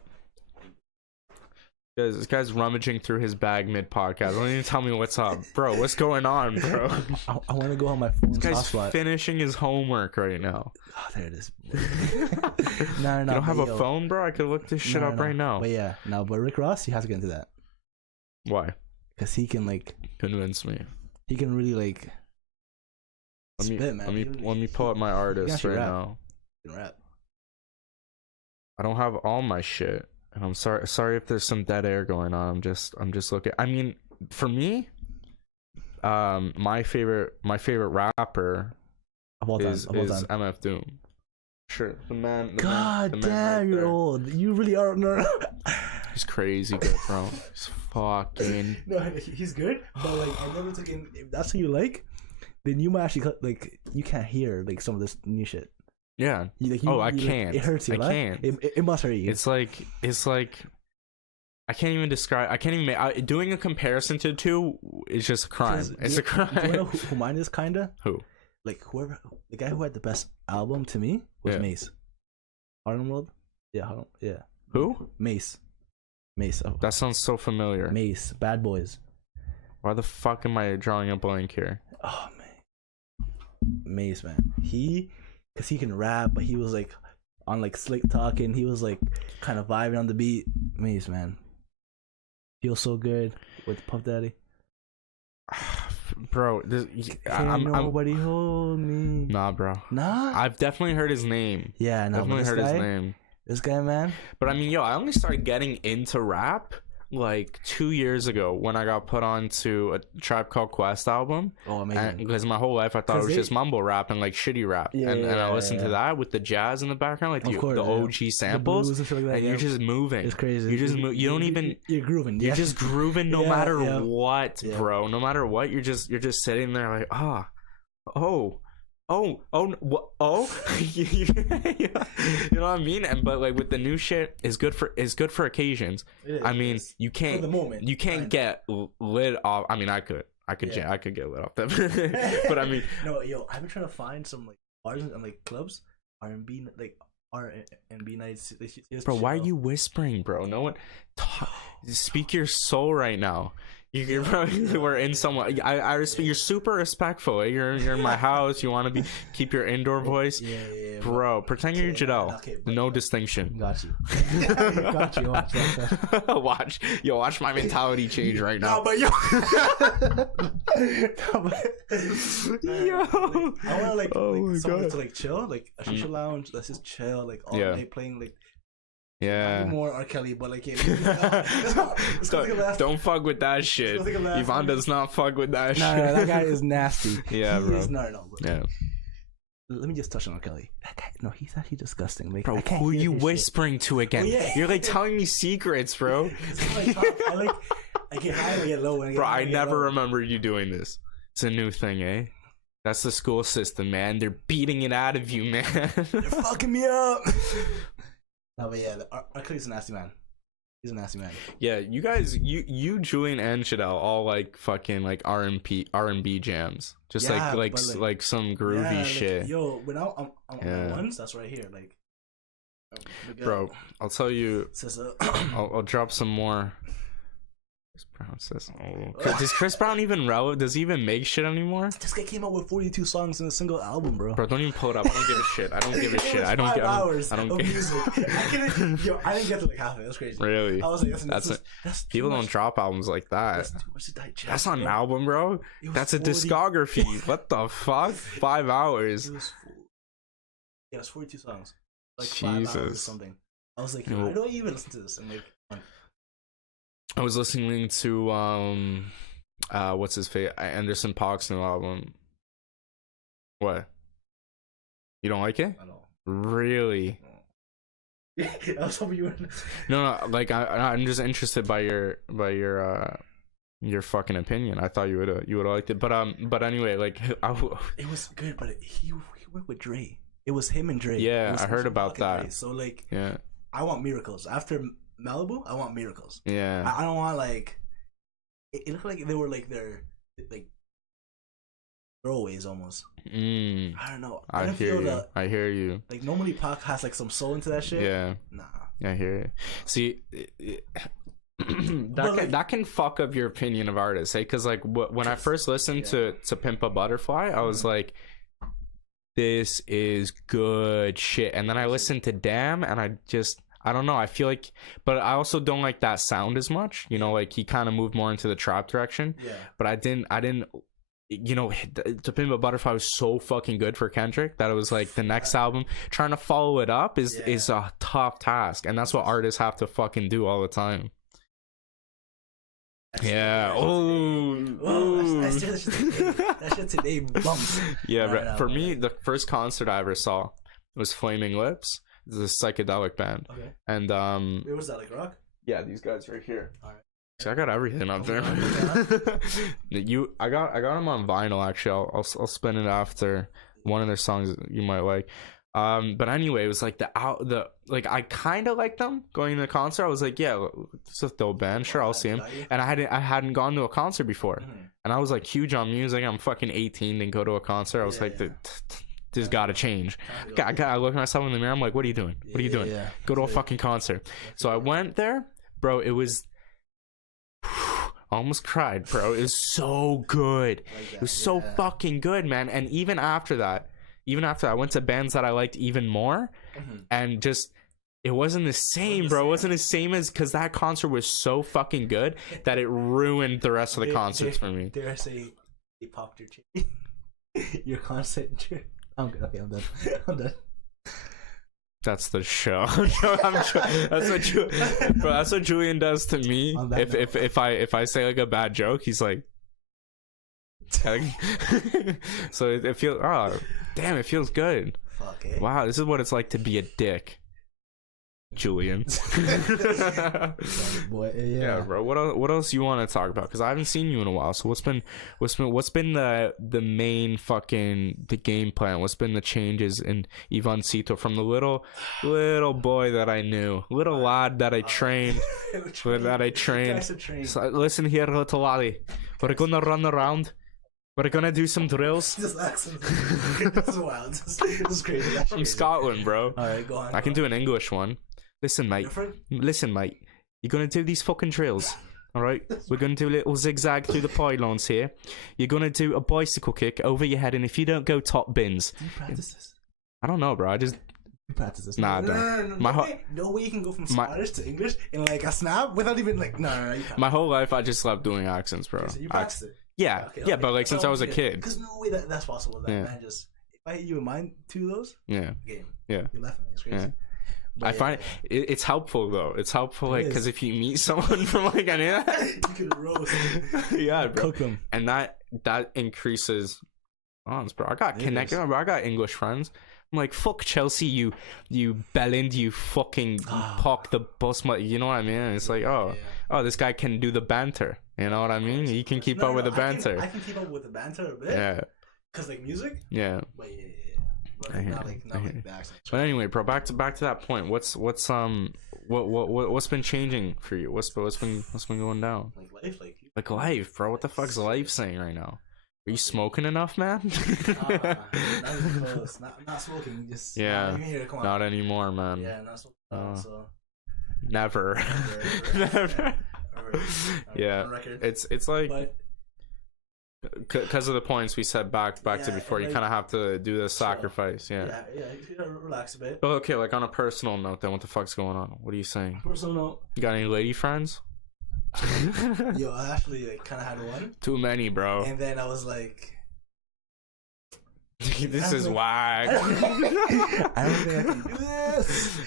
This guy's rummaging through his bag mid podcast. Don't even tell me what's up, bro. What's going on, bro? I want to go on my phone. This guy's finishing his homework right now. Oh, there it is. No, you don't have a phone, bro? I could look this shit up right now. But yeah, no, but Rick Ross, he has to get into that. Why? Because he can like convince me. He can really like spit, man. Let me pull up my artist right now. He can rap. I don't have all my shit. And I'm sorry if there's some dead air going on. I'm just looking. I mean, for me, my favorite rapper is MF Doom. Sure, the man. God damn, you're old. You really are. No. He's crazy good, bro. He's fucking. No, he's good. But like, I never took in. If that's who you like, then you might actually like. You can't hear like some of this new shit. Yeah. I can't. It hurts you. I can't. It must hurt you. It's like I can't even describe. I can't even make. Doing a comparison to the two is just a crime. It's a crime. Do you know who mine is kinda? Who? Like whoever, the guy who had the best album to me was Mace. Harlem World. Yeah. Yeah. Who? Mace. Oh. That sounds so familiar. Mace. Bad Boys. Why the fuck am I drawing a blank here? Oh man. Mace, man. Because he can rap, but he was like on like slick talking. He was like kind of vibing on the beat. Mace, man. Feels so good with Puff Daddy. Bro, nobody hold me. Nah, bro. Nah? I've definitely heard his name. Yeah, no, definitely heard his name. This guy, man. But I mean, I only started getting into rap like 2 years ago when I got put on to a Tribe Called Quest album. Oh, amazing. Because my whole life I thought it was just mumble rap and like shitty rap. And I listened to that with the jazz in the background, like the OG samples. The and like that, you're just moving. It's crazy. You just move. You don't even. You're grooving. You're just grooving no matter what, bro. No matter what, you're just sitting there like, you know what I mean? But like with the new shit, is good for occasions. I mean, you can't for the moment. You can't get lit off. I mean, I could get lit off that. But I mean, no, I've been trying to find some like bars and like clubs, R&B nights. Bro, why are you whispering, bro? No one speak your soul right now. You're probably we're in someone. I respect. You're super respectful. You're in my house. You want to keep your indoor voice, bro. Pretend you're Jadel. No distinction. Got you. Got you. Watch my mentality change right now. No, but I want like someone to like chill, like a shisha lounge. Let's just chill, like all day playing like. Yeah. More R. Kelly, but like, don't fuck with that shit. Yvonne does not fuck with that shit. No, that guy is nasty. Yeah, bro. Yeah. Let me just touch on R. Kelly. That guy, no, he's actually disgusting. Like, bro, who are you whispering to again? You're like telling me secrets, bro. I get high and I get low. Bro, I never remember you doing this. It's a new thing, eh? That's the school system, man. They're beating it out of you, man. They're fucking me up. No, but yeah, R. Kelly's a nasty man. He's a nasty man. Yeah, you guys, you, Julian, and Shadell all like fucking like R&B jams, just like some groovy shit. Yo, when I'm on ones, that's right here, like. Bro, I'll tell you. I'll drop some more Chris Brown says, "Oh, does Chris Brown even relevant? Does he even make shit anymore?" This guy came out with 42 songs in a single album, bro. Bro, don't even pull it up. I don't give a shit. I don't give a shit. I don't. 5 hours I don't of give. music. I didn't get to like half of it. It was crazy. Really? I was like, that's people don't drop albums like that. That's too much to digest. That's not an album, bro. That's a discography. What the fuck? 5 hours. Yeah, it's 42 songs. Like 5 hours or something. I was like, I don't even listen to this. I'm like, I was listening to what's his face? Anderson .Paak's new album. What? You don't like it? I don't. Really? I was hoping you were. No, like I'm just interested by your fucking opinion. I thought you would have liked it, but anyway, like it was good, but he went with Dre. It was him and Dre. Yeah, I heard about that. Dre. So like, yeah, I want miracles after Malibu. I want miracles. Yeah, I don't want like. It looked like they were like their like throwaways almost. I don't know. I hear you. Like normally Pac has like some soul into that shit. Yeah. Nah. I hear it. See, that can fuck up your opinion of artists, eh? Because like when I first listened to Pimp a Butterfly, I was like, this is good shit. And then I listened to Damn, and I don't know. I feel like, but I also don't like that sound as much. You know, like he kind of moved more into the trap direction. Yeah. But I didn't. You know, To Pimp a Butterfly was so fucking good for Kendrick that it was like the next album trying to follow it up is a tough task, and that's what artists have to fucking do all the time. Yeah. That shit today bumps. Yeah, right. For me, the first concert I ever saw was Flaming Lips. It's a psychedelic band. Okay. And where was that, like rock? Yeah, these guys right here. All right. I got everything up there. I got them on vinyl actually. I'll spin it after one of their songs you might like. But anyway, it was like like I kind of liked them going to the concert. I was like, yeah, it's a dope band. Sure, I'll see him. And I hadn't gone to a concert before, and I was like huge on music. I'm fucking 18, didn't go to a concert. I was like, this gotta change. I look at myself in the mirror. I'm like, what are you doing? What are you doing? Go to a fucking concert. So I went there, bro. It was. Almost cried, bro. It was so good. It was so fucking good, man. And even after that, I went to bands that I liked even more, and just it wasn't the same, bro. It wasn't the same as because that concert was so fucking good that it ruined the rest of the concerts for me. Dare I say, they popped your cherry? Your concert. I'm good. Okay, I'm done. That's the show. That's what Julian does to me. If I say like a bad joke, he's like, so it feels. Oh, damn! It feels good. Fuck it. Wow, this is what it's like to be a dick, Julian. Boy, yeah, bro. What else you want to talk about? Because I haven't seen you in a while. So what's been the main fucking game plan? What's been the changes in Ivansito from the little boy that I knew, little lad that I trained, So, listen here, little laddie. We're gonna run around. We're gonna do some drills. This is wild. This is crazy. That's from crazy. Scotland, bro. All right, go on. I can do an English one. Listen, mate. You're gonna do these fucking drills. All right, we're gonna do a little zigzag through the pylons here. You're gonna do a bicycle kick over your head, and if you don't go, top bins. Do you practice this? I don't know, bro. You practice this? Nah, I don't. No way you can go from Scottish to English in like a snap without even like. No, you can't. My whole life, I just loved doing accents, bro. Okay, so you practice it. Yeah, okay. But like since I was a kid. Because no way that's possible. That man just if I hit you in mind 2 of those. Yeah. Game. Yeah. You left me. It's crazy. Yeah. I find it's helpful though. It's helpful like because if you meet someone from like any of that, you can roast. Yeah, bro. Cook them. And that increases bonds, bro. I got connected, bro. I got English friends. I'm like, fuck Chelsea, you bellend, you fucking pock the bus. You know what I mean? And it's like, oh, this guy can do the banter. You know what I mean? He can keep up with the banter. I can keep up with the banter a bit. Yeah. Cause like music. Yeah. But But not like the accent. But anyway, bro, back to that point. What's been changing for you? What's been going down? Like life, bro. What the fuck's life saying right now? Are you smoking enough, man? Not even close. Not smoking. Just not anymore, man. Yeah, not smoking. So never. Never Yeah, on record. it's like because of the points we said back to before, you kind of have to do the sacrifice. Yeah, you gotta relax a bit. But okay, like on a personal note, then what the fuck's going on? What are you saying? Personal note. You got any lady friends? Yo, I actually like, kind of had one. Too many, bro. And then I was like, this is whack. I don't think I can do this.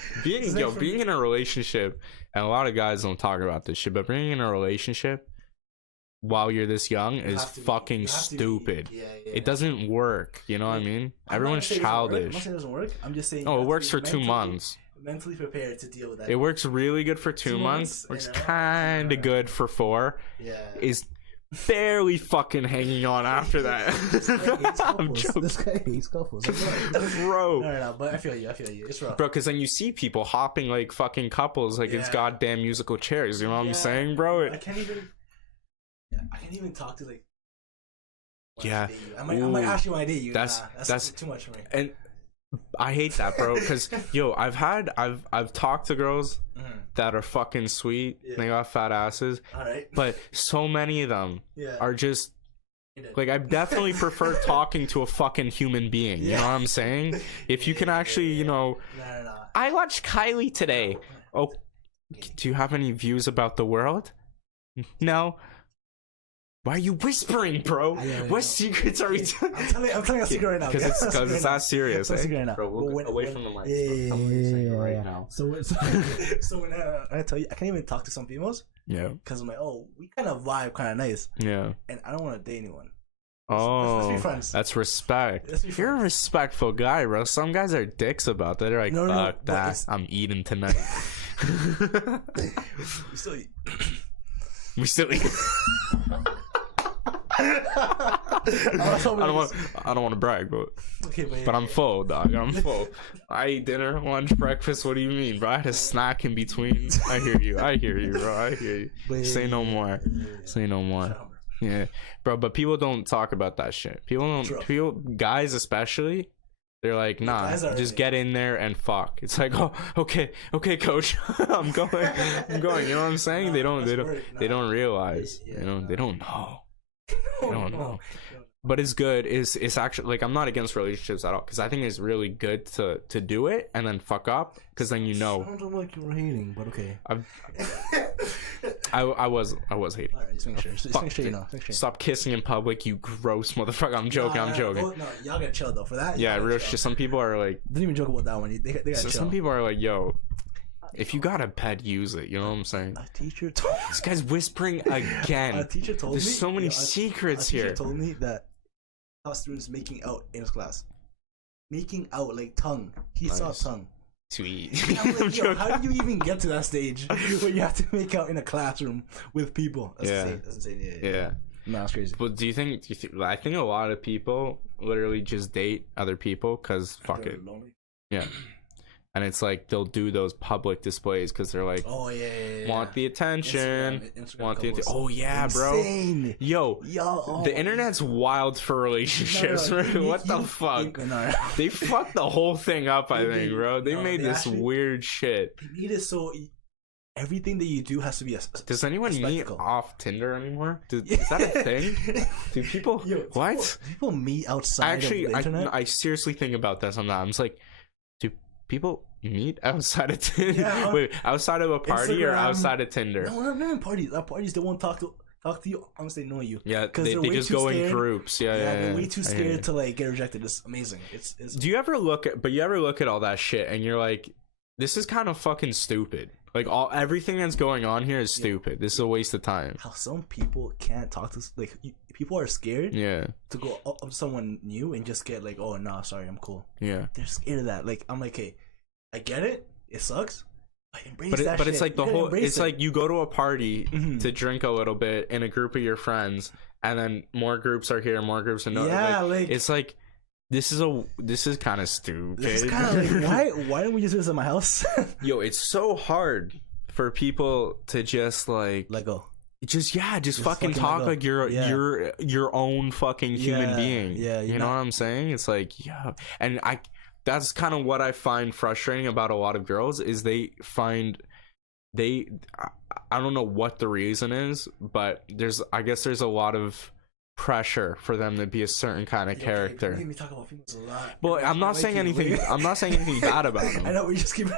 Being in a relationship, and a lot of guys don't talk about this shit, but being in a relationship while you're this young is fucking stupid. It doesn't work. You know what I mean? Everyone's childish. I'm not saying it doesn't work. I'm just saying. Oh, it works for 2 months. Mentally prepared to deal with that. It works really good for 2 months. Works kind of good for 4. Yeah. Is barely fucking hanging on after that. I'm joking. This guy hates couples. Bro. No, but I feel you. It's rough. Bro, because then you see people hopping like fucking couples like it's goddamn musical chairs. You know what I'm saying, bro? I can't even talk to like. Yeah. I might actually want to date you. That's too much for me. And I hate that, bro, because I've talked to girls that are fucking sweet. They got fat asses. All right. But so many of them are just like, I definitely prefer talking to a fucking human being. You know what I'm saying? If you can actually, you know, I watched Kylie today. Oh, do you have any views about the world? No. Why are you whispering, bro? What secrets are we telling? I'm telling a secret right now. Because it's that serious. I'm secret right now. Bro, we'll get away from the mic. Right now. So when I tell you, I can't even talk to some females. Yeah. Because I'm like, oh, we kind of vibe, kind of nice. Yeah. And I don't want to date anyone. Oh, let's be friends. That's respect. You're a respectful guy, bro. Some guys are dicks about that. They're like, fuck that. I'm eating tonight. We still eat. We still eat. I don't want to brag, but I'm full, dog. I'm full. I eat dinner, lunch, breakfast. What do you mean, bro? I had a snack in between. I hear you, bro. I hear you. Say no more. Say no more. Yeah, bro. But people don't talk about that shit. People, guys especially. They're like, nah, just get in there and fuck. It's like, oh, okay, coach, I'm going. You know what I'm saying? They don't realize. You know, they don't know. I don't know. But it's good. It's actually like, I'm not against relationships at all, because I think it's really good to do it and then fuck up, because then you know. Sounds like you were hating, but okay. I was hating. Alright, just make sure you know. Stop kissing in public, you gross motherfucker. I'm joking. Well, no, y'all gotta chill though for that. Yeah, real shit. Some people are like, didn't even joke about that one. They gotta chill. Some people are like, yo, if you got a pet, use it. You know what I'm saying? A teacher told me. This guy's whispering again. A teacher told me. There's so many secrets here. A teacher told me that saw students making out in his class. Making out, like tongue. He saw tongue. Sweet. I'm like, yo, how do you even get to that stage where you have to make out in a classroom with people? That's insane. Yeah. No, that's crazy. But do you think? I think a lot of people literally just date other people because fuck it. Lonely. Yeah. And it's like they'll do those public displays because they're like, oh yeah, want the attention, Instagram want the oh yeah, insane. Bro, the internet's wild for relationships. What the fuck? They fucked the whole thing up. I think, bro. They made this weird shit. They made it so everything that you do has to be a. Does anyone meet off Tinder anymore? Is that a thing? Do people? What? People meet outside. Actually, of the internet? I seriously think about that sometimes. Like, people meet outside of Tinder? Yeah, wait, outside of a party Instagram, or outside of Tinder? No, not in parties. At parties, they won't talk to you unless they know you. Yeah, they just go in groups. Yeah, they're way too scared to like get rejected. It's amazing. It's Do you ever look at all that shit and you're like, this is kind of fucking stupid. Like everything that's going on here is stupid. This is a waste of time. How some people can't talk to people are scared. Yeah. To go up to someone new and just get like, oh no, sorry, I'm cool. Yeah. They're scared of that. Like I'm like, hey, I get it. It sucks. But it's like the whole. It's like you go to a party to drink a little bit in a group of your friends, and then more groups are here, more groups are not. Yeah, like it's like. This is kind of stupid. This is kind of like why don't we just do this at my house? Yo, it's so hard for people to just like let go. Just fucking talk like you're your own fucking human being. Yeah, you know what I'm saying? It's like and that's kind of what I find frustrating about a lot of girls is I don't know what the reason is, but I guess there's a lot of pressure for them to be a certain kind of character. You made me talk about females a lot. Well, I'm not saying anything bad about them. I know, we just keep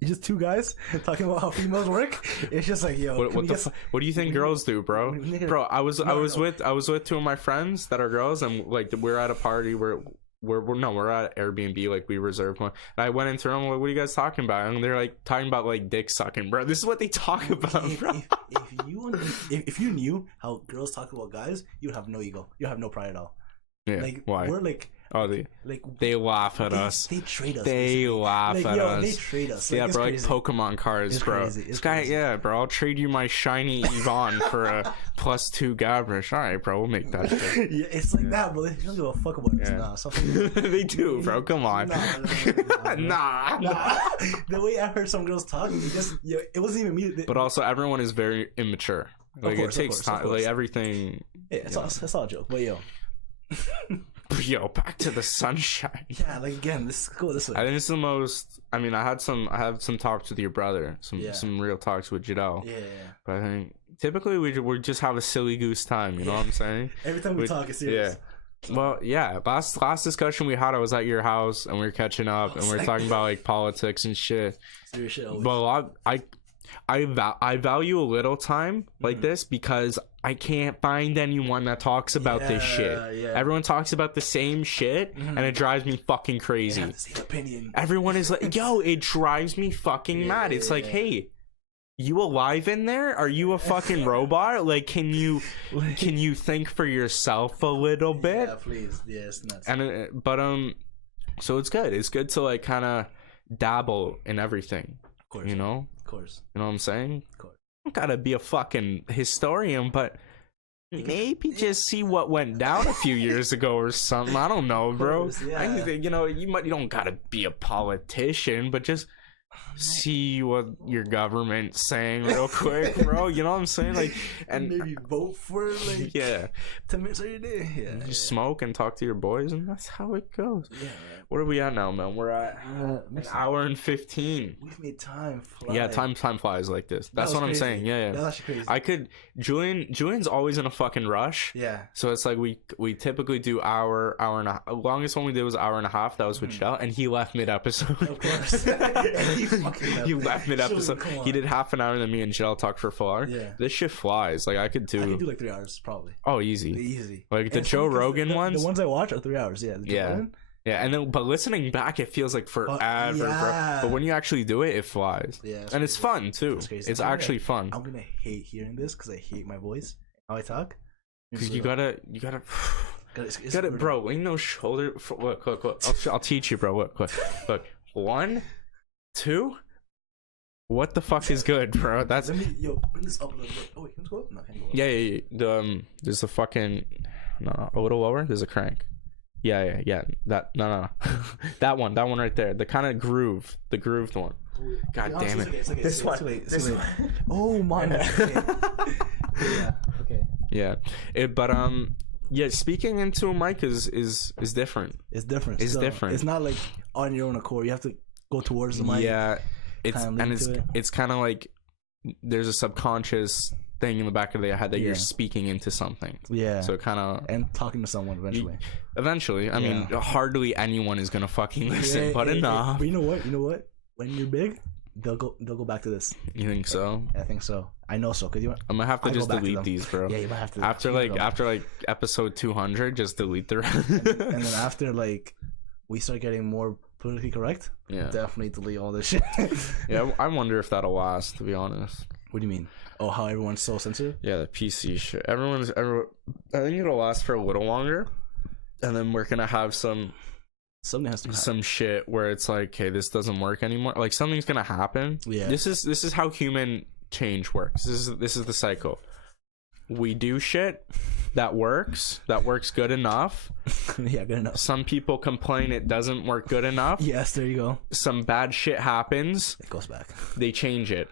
it's just two guys talking about how females work. It's just like, yo, what do you think girls do, bro? Bro, I was with two of my friends that are girls, and like we're at a party where we're at Airbnb, like we reserved one, and I went into them, like, what are you guys talking about? And they're like talking about like dick sucking, bro. This is what they talk about, bro. If you knew how girls talk about guys, you'd have no ego, you have no pride at all. Yeah, like why? We're like, they laugh at us. They trade us. They laugh at us. They trade us. Yeah, bro, like Pokemon cards, it's bro. Crazy. This guy, yeah, bro. I'll trade you my shiny Yvonne for a +2 Gabrish. All right, bro, we'll make that shit. Yeah, it's like that, bro. They don't give a fuck about us. Nah, they do, bro. Come on. Nah. The way I heard some girls talk, it wasn't even me. But also, everyone is very immature. Like, course, it takes time. Like, everything. Yeah, it's all a joke. But yo, back to the sunshine. Yeah, like, again, this go this way. I think it's the most. I mean, I had some talks with your brother, some real talks with Jadel. Yeah. But I think typically we just have a silly goose time. You know what I'm saying? Every time we talk, it's serious. Yeah. Well, yeah. Last discussion we had, I was at your house and we were catching up and we were talking about like politics and shit. Serious shit. Always. But I value a little time like this because I can't find anyone that talks about this shit. Yeah. Everyone talks about the same shit and it drives me fucking crazy. They have the same opinion. Everyone is like, yo, it drives me fucking mad. It's like, hey, you alive in there? Are you a fucking robot? Like, can you think for yourself a little bit? Yeah, please. Yeah, it's nuts. And so it's good. It's good to like kind of dabble in everything. Of course. You know? Of course. You know what I'm saying? Of course. I don't gotta be a fucking historian, but maybe just see what went down a few years ago or something. I don't know, bro. Course, yeah. You don't gotta be a politician, but just see what your government's saying real quick, bro. You know what I'm saying? Like, and maybe vote for it, like 10 minutes of your day. Yeah. Just smoke and talk to your boys, and that's how it goes. Yeah. What are we at now, man? We're at an hour and 15. We've made time fly. Yeah, time flies like this. That's what I'm saying. Yeah. That's actually crazy. I could. Julian's always in a fucking rush. Yeah. So it's like we typically do hour and a half. Longest one we did was hour and a half. That was with Jadel, and he left mid episode. Of course. He left mid episode. He did half an hour, and then me and Jadel talked for a full hour. Yeah. This shit flies. Like I could do like 3 hours probably. Oh, easy. Like the Joe Rogan ones. The ones I watch are 3 hours. Yeah. Yeah, and then but listening back, it feels like forever. Bro. But when you actually do it, it flies. Yeah, and it's fun too. It's actually fun. I'm gonna hate hearing this because I hate my voice, how I talk. Because you gotta, bro. Lean those shoulder. Look. I'll teach you, bro. Look. 1, 2. What the fuck is good, bro? That's. Bring this up a little bit. Oh wait, can you go up? No, can you go up? Yeah. There's a fucking a little lower. There's a crank. Yeah. That no. that one right there. The kind of groove, the grooved one. God damn it. This one. Oh my. Okay. Yeah. Yeah. Speaking into a mic is different. It's different. It's different. It's not like on your own accord. You have to go towards the mic. Yeah. It's kind of like there's a subconscious thing in the back of their head that you're speaking into something. Yeah. So kind of and talking to someone eventually. I mean, hardly anyone is gonna fucking listen, but enough. But you know what? When you're big, they'll go back to this. You think so? I think so. I know so. Cause I'm gonna have to just delete these, bro. Yeah, you might have to. After episode 200, just delete the rest. and then after we start getting more politically correct. Yeah. Definitely delete all this shit. Yeah, I wonder if that'll last. To be honest. What do you mean? Oh, how everyone's so sensitive? Yeah, the PC shit. I think it'll last for a little longer, and then we're gonna have something has to some shit where it's like, hey, this doesn't work anymore. Like something's gonna happen. Yeah. This is how human change works. This is the cycle. We do shit that works good enough. Yeah, good enough. Some people complain it doesn't work good enough. Yes, there you go. Some bad shit happens. It goes back. They change it.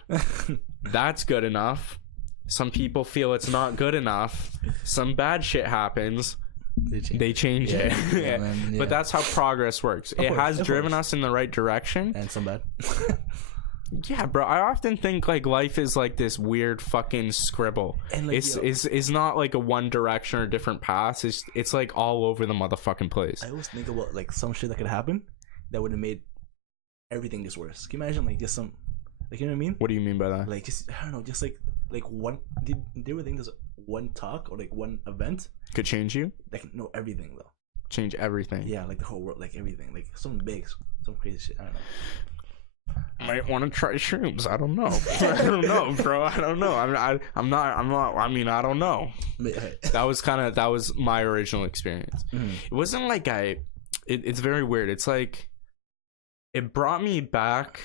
That's good enough. Some people feel it's not good enough. Some bad shit happens. They change it. But that's how progress works. It has driven us in the right direction. And some bad. Yeah, bro. I often think like life is like this weird fucking scribble. And like, it's not like a one direction or different paths. It's like all over the motherfucking place. I always think about like some shit that could happen that would have made everything just worse. Can you imagine like just some, like, you know what I mean? What do you mean by that? Like, just, I don't know, just like one. Did they ever think there's one talk or like one event could change you? That can know everything though. Change everything. Yeah, like the whole world, like everything, like something big, some crazy shit. I don't know. Might want to try shrooms. I don't know. I don't know, bro. I don't know. I'm not. I mean, I don't know. That was my original experience. Mm-hmm. It wasn't like it's very weird. It's like it brought me back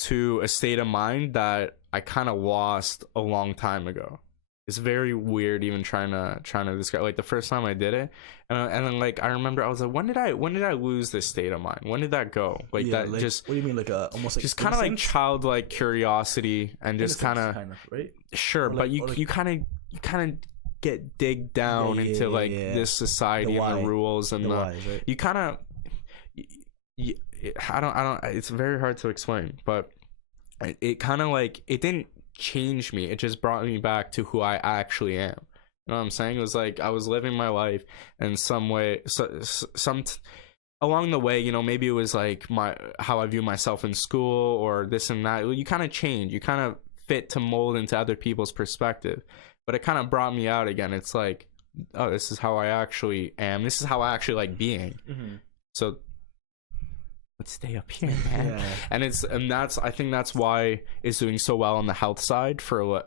to a state of mind that I kind of lost a long time ago. It's very weird even trying to describe, like, the first time I did it, and then like I remember I was like, when did I lose this state of mind? When did that go? Like, yeah, that, like, just, what do you mean, like almost like just kind of like childlike curiosity and just kind of right? Sure, like, but you kind of get dig down into this society and the rules and the whys, right? You kind of I don't it's very hard to explain, but it kind of like, it didn't change me, it just brought me back to who I actually am. You know what I'm saying? It was like I was living my life in some way, along the way, you know, maybe it was like how I view myself in school or this and that. You kind of change, you kind of fit to mold into other people's perspective, but it kind of brought me out again. It's like, oh, this is how I actually am, this is how I actually like being. Mm-hmm. So let's stay up here, man. Yeah. And I think that's why it's doing so well on the health side for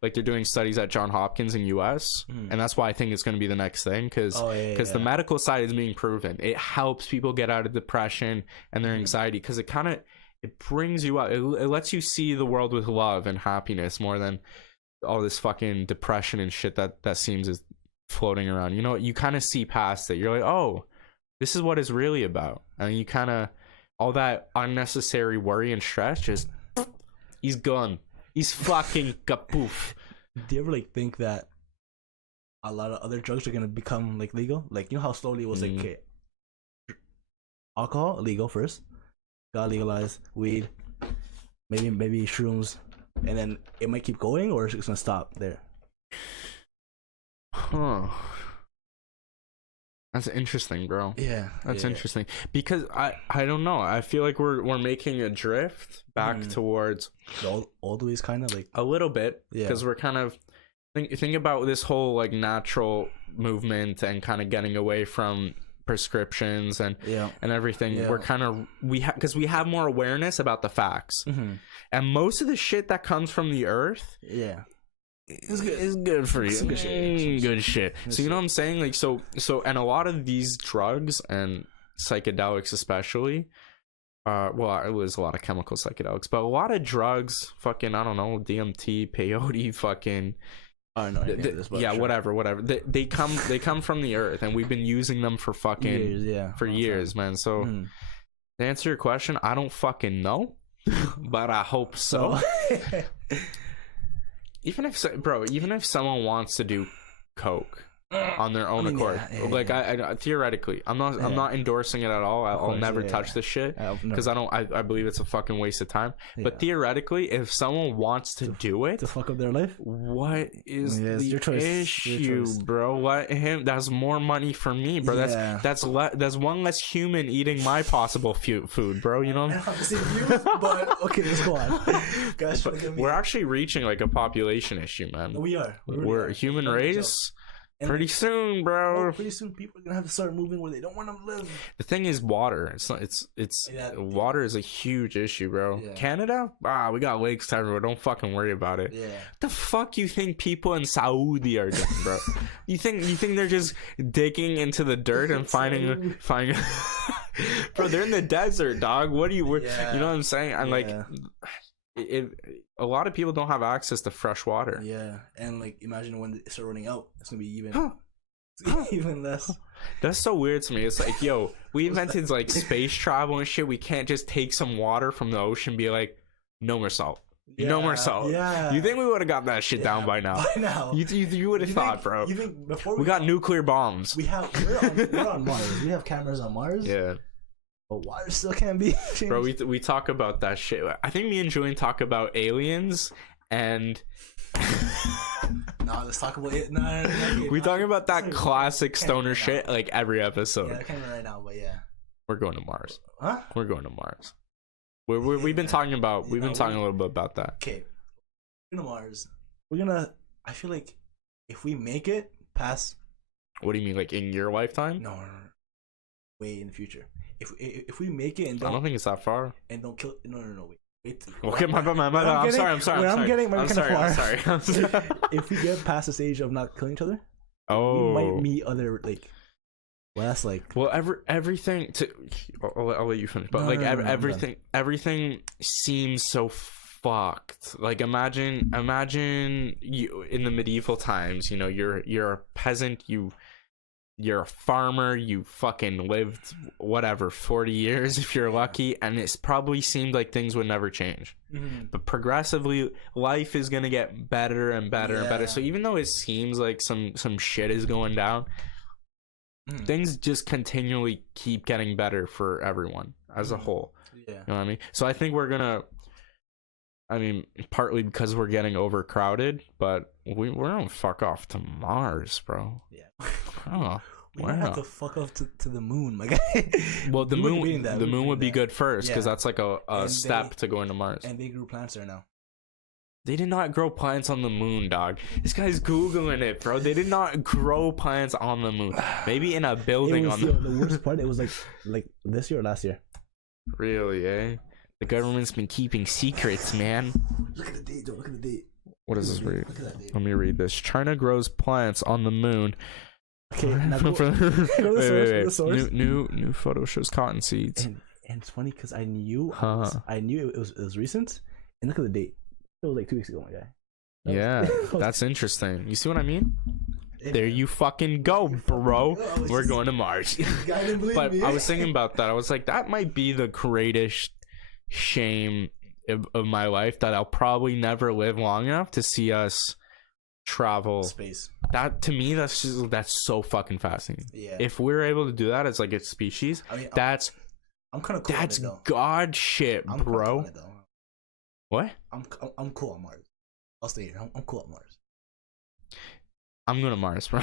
like they're doing studies at Johns Hopkins in US, and that's why I think it's going to be the next thing, because the medical side is being proven. It helps people get out of depression and their anxiety, because it brings you out. It lets you see the world with love and happiness more than all this fucking depression and shit that seems is floating around. You know, you kind of see past it. You're like, oh, this is what it's really about. And you kind of, all that unnecessary worry and stress, just, he's gone. He's fucking kapoof. Do you ever like think that a lot of other drugs are gonna become like legal? Like, you know how slowly it was like, okay, alcohol illegal first, got legalized, weed, maybe shrooms, and then it might keep going, or it's gonna stop there? Huh. That's interesting, bro. Yeah, that's interesting, because I don't know. I feel like we're making a drift back towards old ways, kind of like a little bit, because we're kind of think about this whole like natural movement and kind of getting away from prescriptions and everything. We're kind of because we have more awareness about the facts, and most of the shit that comes from the earth, it's good for you. It's good shit. So you know what I'm saying? Like, so and a lot of these drugs and psychedelics especially, well, it was a lot of chemical psychedelics, but a lot of drugs, fucking, I don't know, DMT, peyote, fucking, I don't know sure. whatever. They come from the earth, and we've been using them for fucking years, man. So to answer your question, I don't fucking know, but I hope so. Even if someone wants to do coke on their own accord, like I theoretically, I'm not endorsing it at all. I'll never touch this shit, because I believe it's a fucking waste of time. But theoretically, if someone wants to do it to fuck up their life, what is the issue, bro? That's more money for me, bro. That's one less human eating my possible food, bro. You know. But okay, let's go on. Guys, we're actually reaching like a population issue, man. We are. We're a human race. And pretty soon, bro. Pretty soon, people are gonna have to start moving where they don't want to live. The thing is, water. Water is a huge issue, bro. Yeah. Canada, we got lakes everywhere. Don't fucking worry about it. Yeah. What the fuck you think people in Saudi are doing, bro? you think they're just digging into the dirt and finding? Bro, they're in the desert, dog. What do you? You know what I'm saying? I'm like. A lot of people don't have access to fresh water. Yeah, and like, imagine when it starts running out, it's gonna be even less. That's so weird to me. It's like, yo, we invented like space travel and shit. We can't just take some water from the ocean and be like, no more salt. No more salt. Yeah. You think we would have got that shit down by now? You would have thought, bro. You think before we got nuclear bombs? We're on Mars. We have cameras on Mars. Yeah. But water still can't be changed. Bro, we talk about that shit. I think me and Julian talk about aliens and no, let's talk about it. No, we talk about that classic stoner shit like every episode. Yeah, I can't remember right now, but yeah. We're going to Mars. Huh? We're going to Mars. We've been talking about. We've been talking a little bit about that. Okay, we're going to Mars. We're gonna. I feel like if we make it past. What do you mean, like in your lifetime? No. Way in the future. If we make it and I don't think it's that far. And don't kill. No. Wait. Okay, my bad. I'm sorry. I'm sorry. I'm sorry. If we get past the stage of not killing each other, we might meet other like. Well, that's like. Well, everything. I'll let you finish. But everything seems so fucked. Like imagine you in the medieval times. You know, you're a peasant. You're a farmer, you fucking lived, 40 years if you're lucky, and it's probably seemed like things would never change. Mm-hmm. But progressively, life is going to get better and better and better. So even though it seems like some shit is going down, things just continually keep getting better for everyone as a whole. Yeah. You know what I mean? So I think we're going to, partly because we're getting overcrowded, but we're gonna fuck off to Mars, bro. Yeah. Oh, we don't have to fuck off to the moon, my guy. Well, the moon would be good first, because that's like a step to going to Mars. And they grew plants there now. They did not grow plants on the moon, dog. This guy's Googling it, bro. They did not grow plants on the moon. Maybe in a building on the moon. The worst part, it was like this year or last year. Really, eh? The government's been keeping secrets, man. Look at the date, Joe. Look at the date. What does this read? Let me read this. China grows plants on the moon. Okay, now go the source. New photo shows cotton seeds. And it's funny because I knew it was recent. And look at the date. It was like 2 weeks ago, my guy. That's interesting. You see what I mean? There you fucking go, bro. We're going to Mars. But I was thinking about that. I was like, that might be the greatest shame of my life, that I'll probably never live long enough to see us travel space. That to me, that's so fucking fascinating. Yeah. If we're able to do that as like a species, I'm kind of cool. That's god shit, bro. What? I'm cool on Mars. I'll stay here. I'm cool on Mars. I'm going to Mars, bro.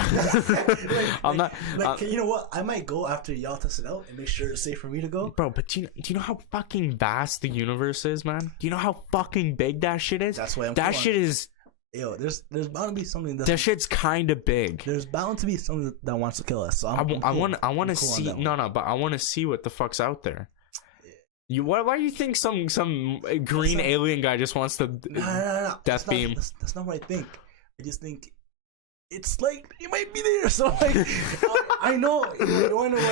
You know what? I might go after y'all test it out and make sure it's safe for me to go. Bro, but do you know how fucking vast the universe is, man? Do you know how fucking big that shit is? That's why that shit is. Yo, there's bound to be something that shit's kind of big. There's bound to be something that wants to kill us. So I want to see. But I want to see what the fuck's out there. Why do you think some green alien guy just wants to death beam? That's not what I think. I just think it's like you might be there. So like, I know.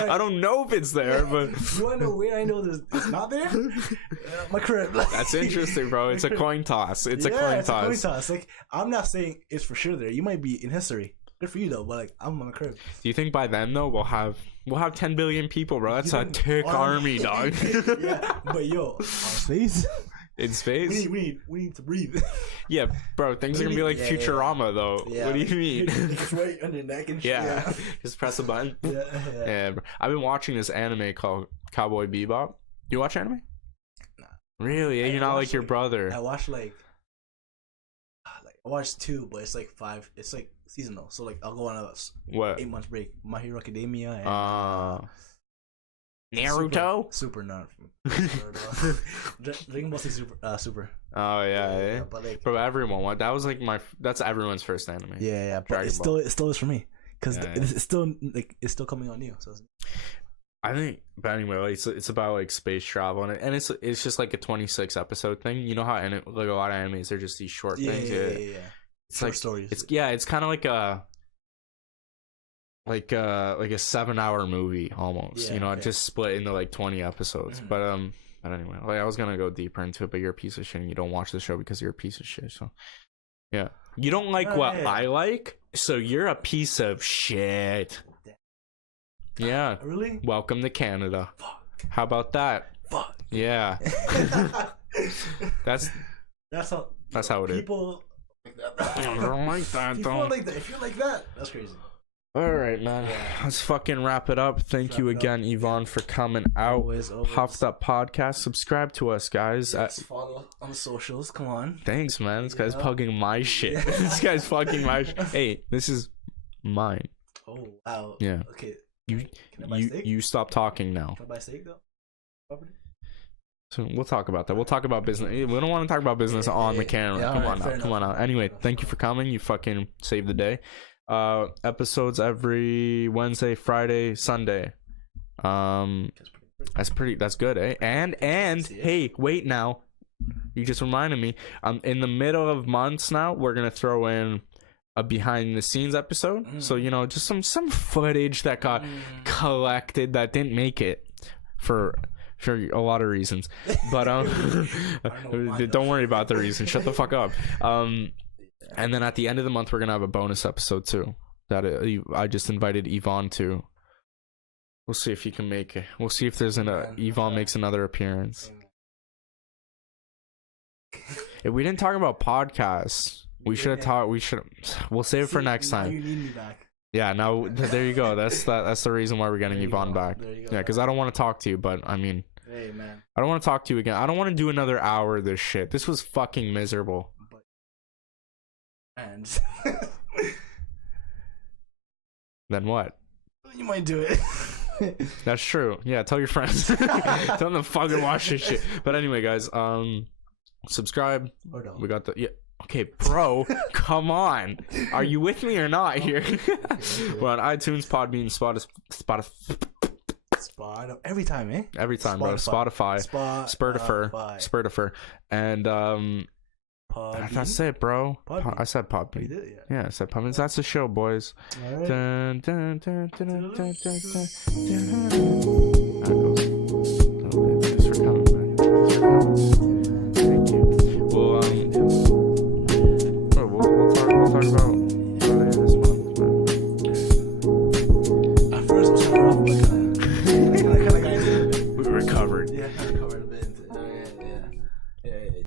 I don't know if it's there, but you want to know where I know it's not there? My crib. That's interesting, bro. It's a coin toss. It's a coin toss. Like, I'm not saying it's for sure there. You might be in history. Good for you though, but like, I'm on my crib. Do you think by then though we'll have 10 billion people, bro? That's a tick army, dog. Yeah, but yo, on space. In space, we need to breathe. Yeah, bro. Things are gonna be like Futurama, though. Yeah, what do you mean? It's right on your neck and shit. Yeah. Just press a button. Yeah. Bro. I've been watching this anime called Cowboy Bebop. You watch anime? Nah. Really? You're not like your brother. I watched I watched 2, but it's like 5. It's like seasonal, so like I'll go on a 8 month break. My Hero Academia and Naruto. Super not. Dragon Ball Z Super. Oh yeah. But like, bro, everyone. That was like that's everyone's first anime. Yeah. But it still is for me because it's still coming on new. So I think, but anyway, like, it's about like space travel and it's just like a 26 episode thing. You know how like a lot of animes are just these short things. Yeah. It's short like stories. It's kind of like a 7-hour movie almost. Just split into like 20 episodes. Mm-hmm. But anyway, like I was gonna go deeper into it, but you're a piece of shit and you don't watch the show because you're a piece of shit. So yeah, you don't like I like, so you're a piece of shit. Yeah. Really? Welcome to Canada. Fuck. How about that? Fuck. Yeah. That's how it is. People like that. I don't like that. People like that. If you're like that, that's crazy. All right, man. Let's fucking wrap it up. Thank you again, Yvonne, for coming out. Always. Puffed Up Podcast. Subscribe to us, guys. Follow on the socials. Come on. Thanks, man. This guy's plugging my shit. This guy's fucking my shit. Hey, this is mine. Oh, wow. Yeah. Okay. You stop talking now. Can I buy steak, though? Property? So we'll talk about that. We'll talk about business. We don't want to talk about business on the camera. Come on now. Anyway, thank you for coming. You fucking saved the day. Episodes every Wednesday, Friday, Sunday. That's good, eh? And hey, wait now. You just reminded me. In the middle of months now, we're gonna throw in a behind the scenes episode. So just some footage that got collected that didn't make it for a lot of reasons. But don't worry about the reason. Shut the fuck up. And then at the end of the month, we're gonna have a bonus episode too. That I just invited Yvonne to. We'll see if he can make it. We'll see if there's Yvonne makes another appearance. If we didn't talk about podcasts, we should have talked. We'll save it for next time. You need me back. Yeah. Now there you go. That's the reason why we're getting Yvonne back. Yeah, because I don't want to talk to you, but I mean, hey man, I don't want to talk to you again. I don't want to do another hour of this shit. This was fucking miserable. And then what? You might do it. That's true. Yeah, tell your friends. Tell them to fucking watch this shit. But anyway, guys, subscribe. We got the okay, bro. Come on. Are you with me or not here? We're on iTunes, Podbean, Spotify. Every time, eh? Every time, bro. Spotify. Spurtifer. And that's it, bro. I said Podbean. Yeah, I said Podbean. That's the show, boys. Right. Dun, dun, dun, dun, dun, dun, dun, dun.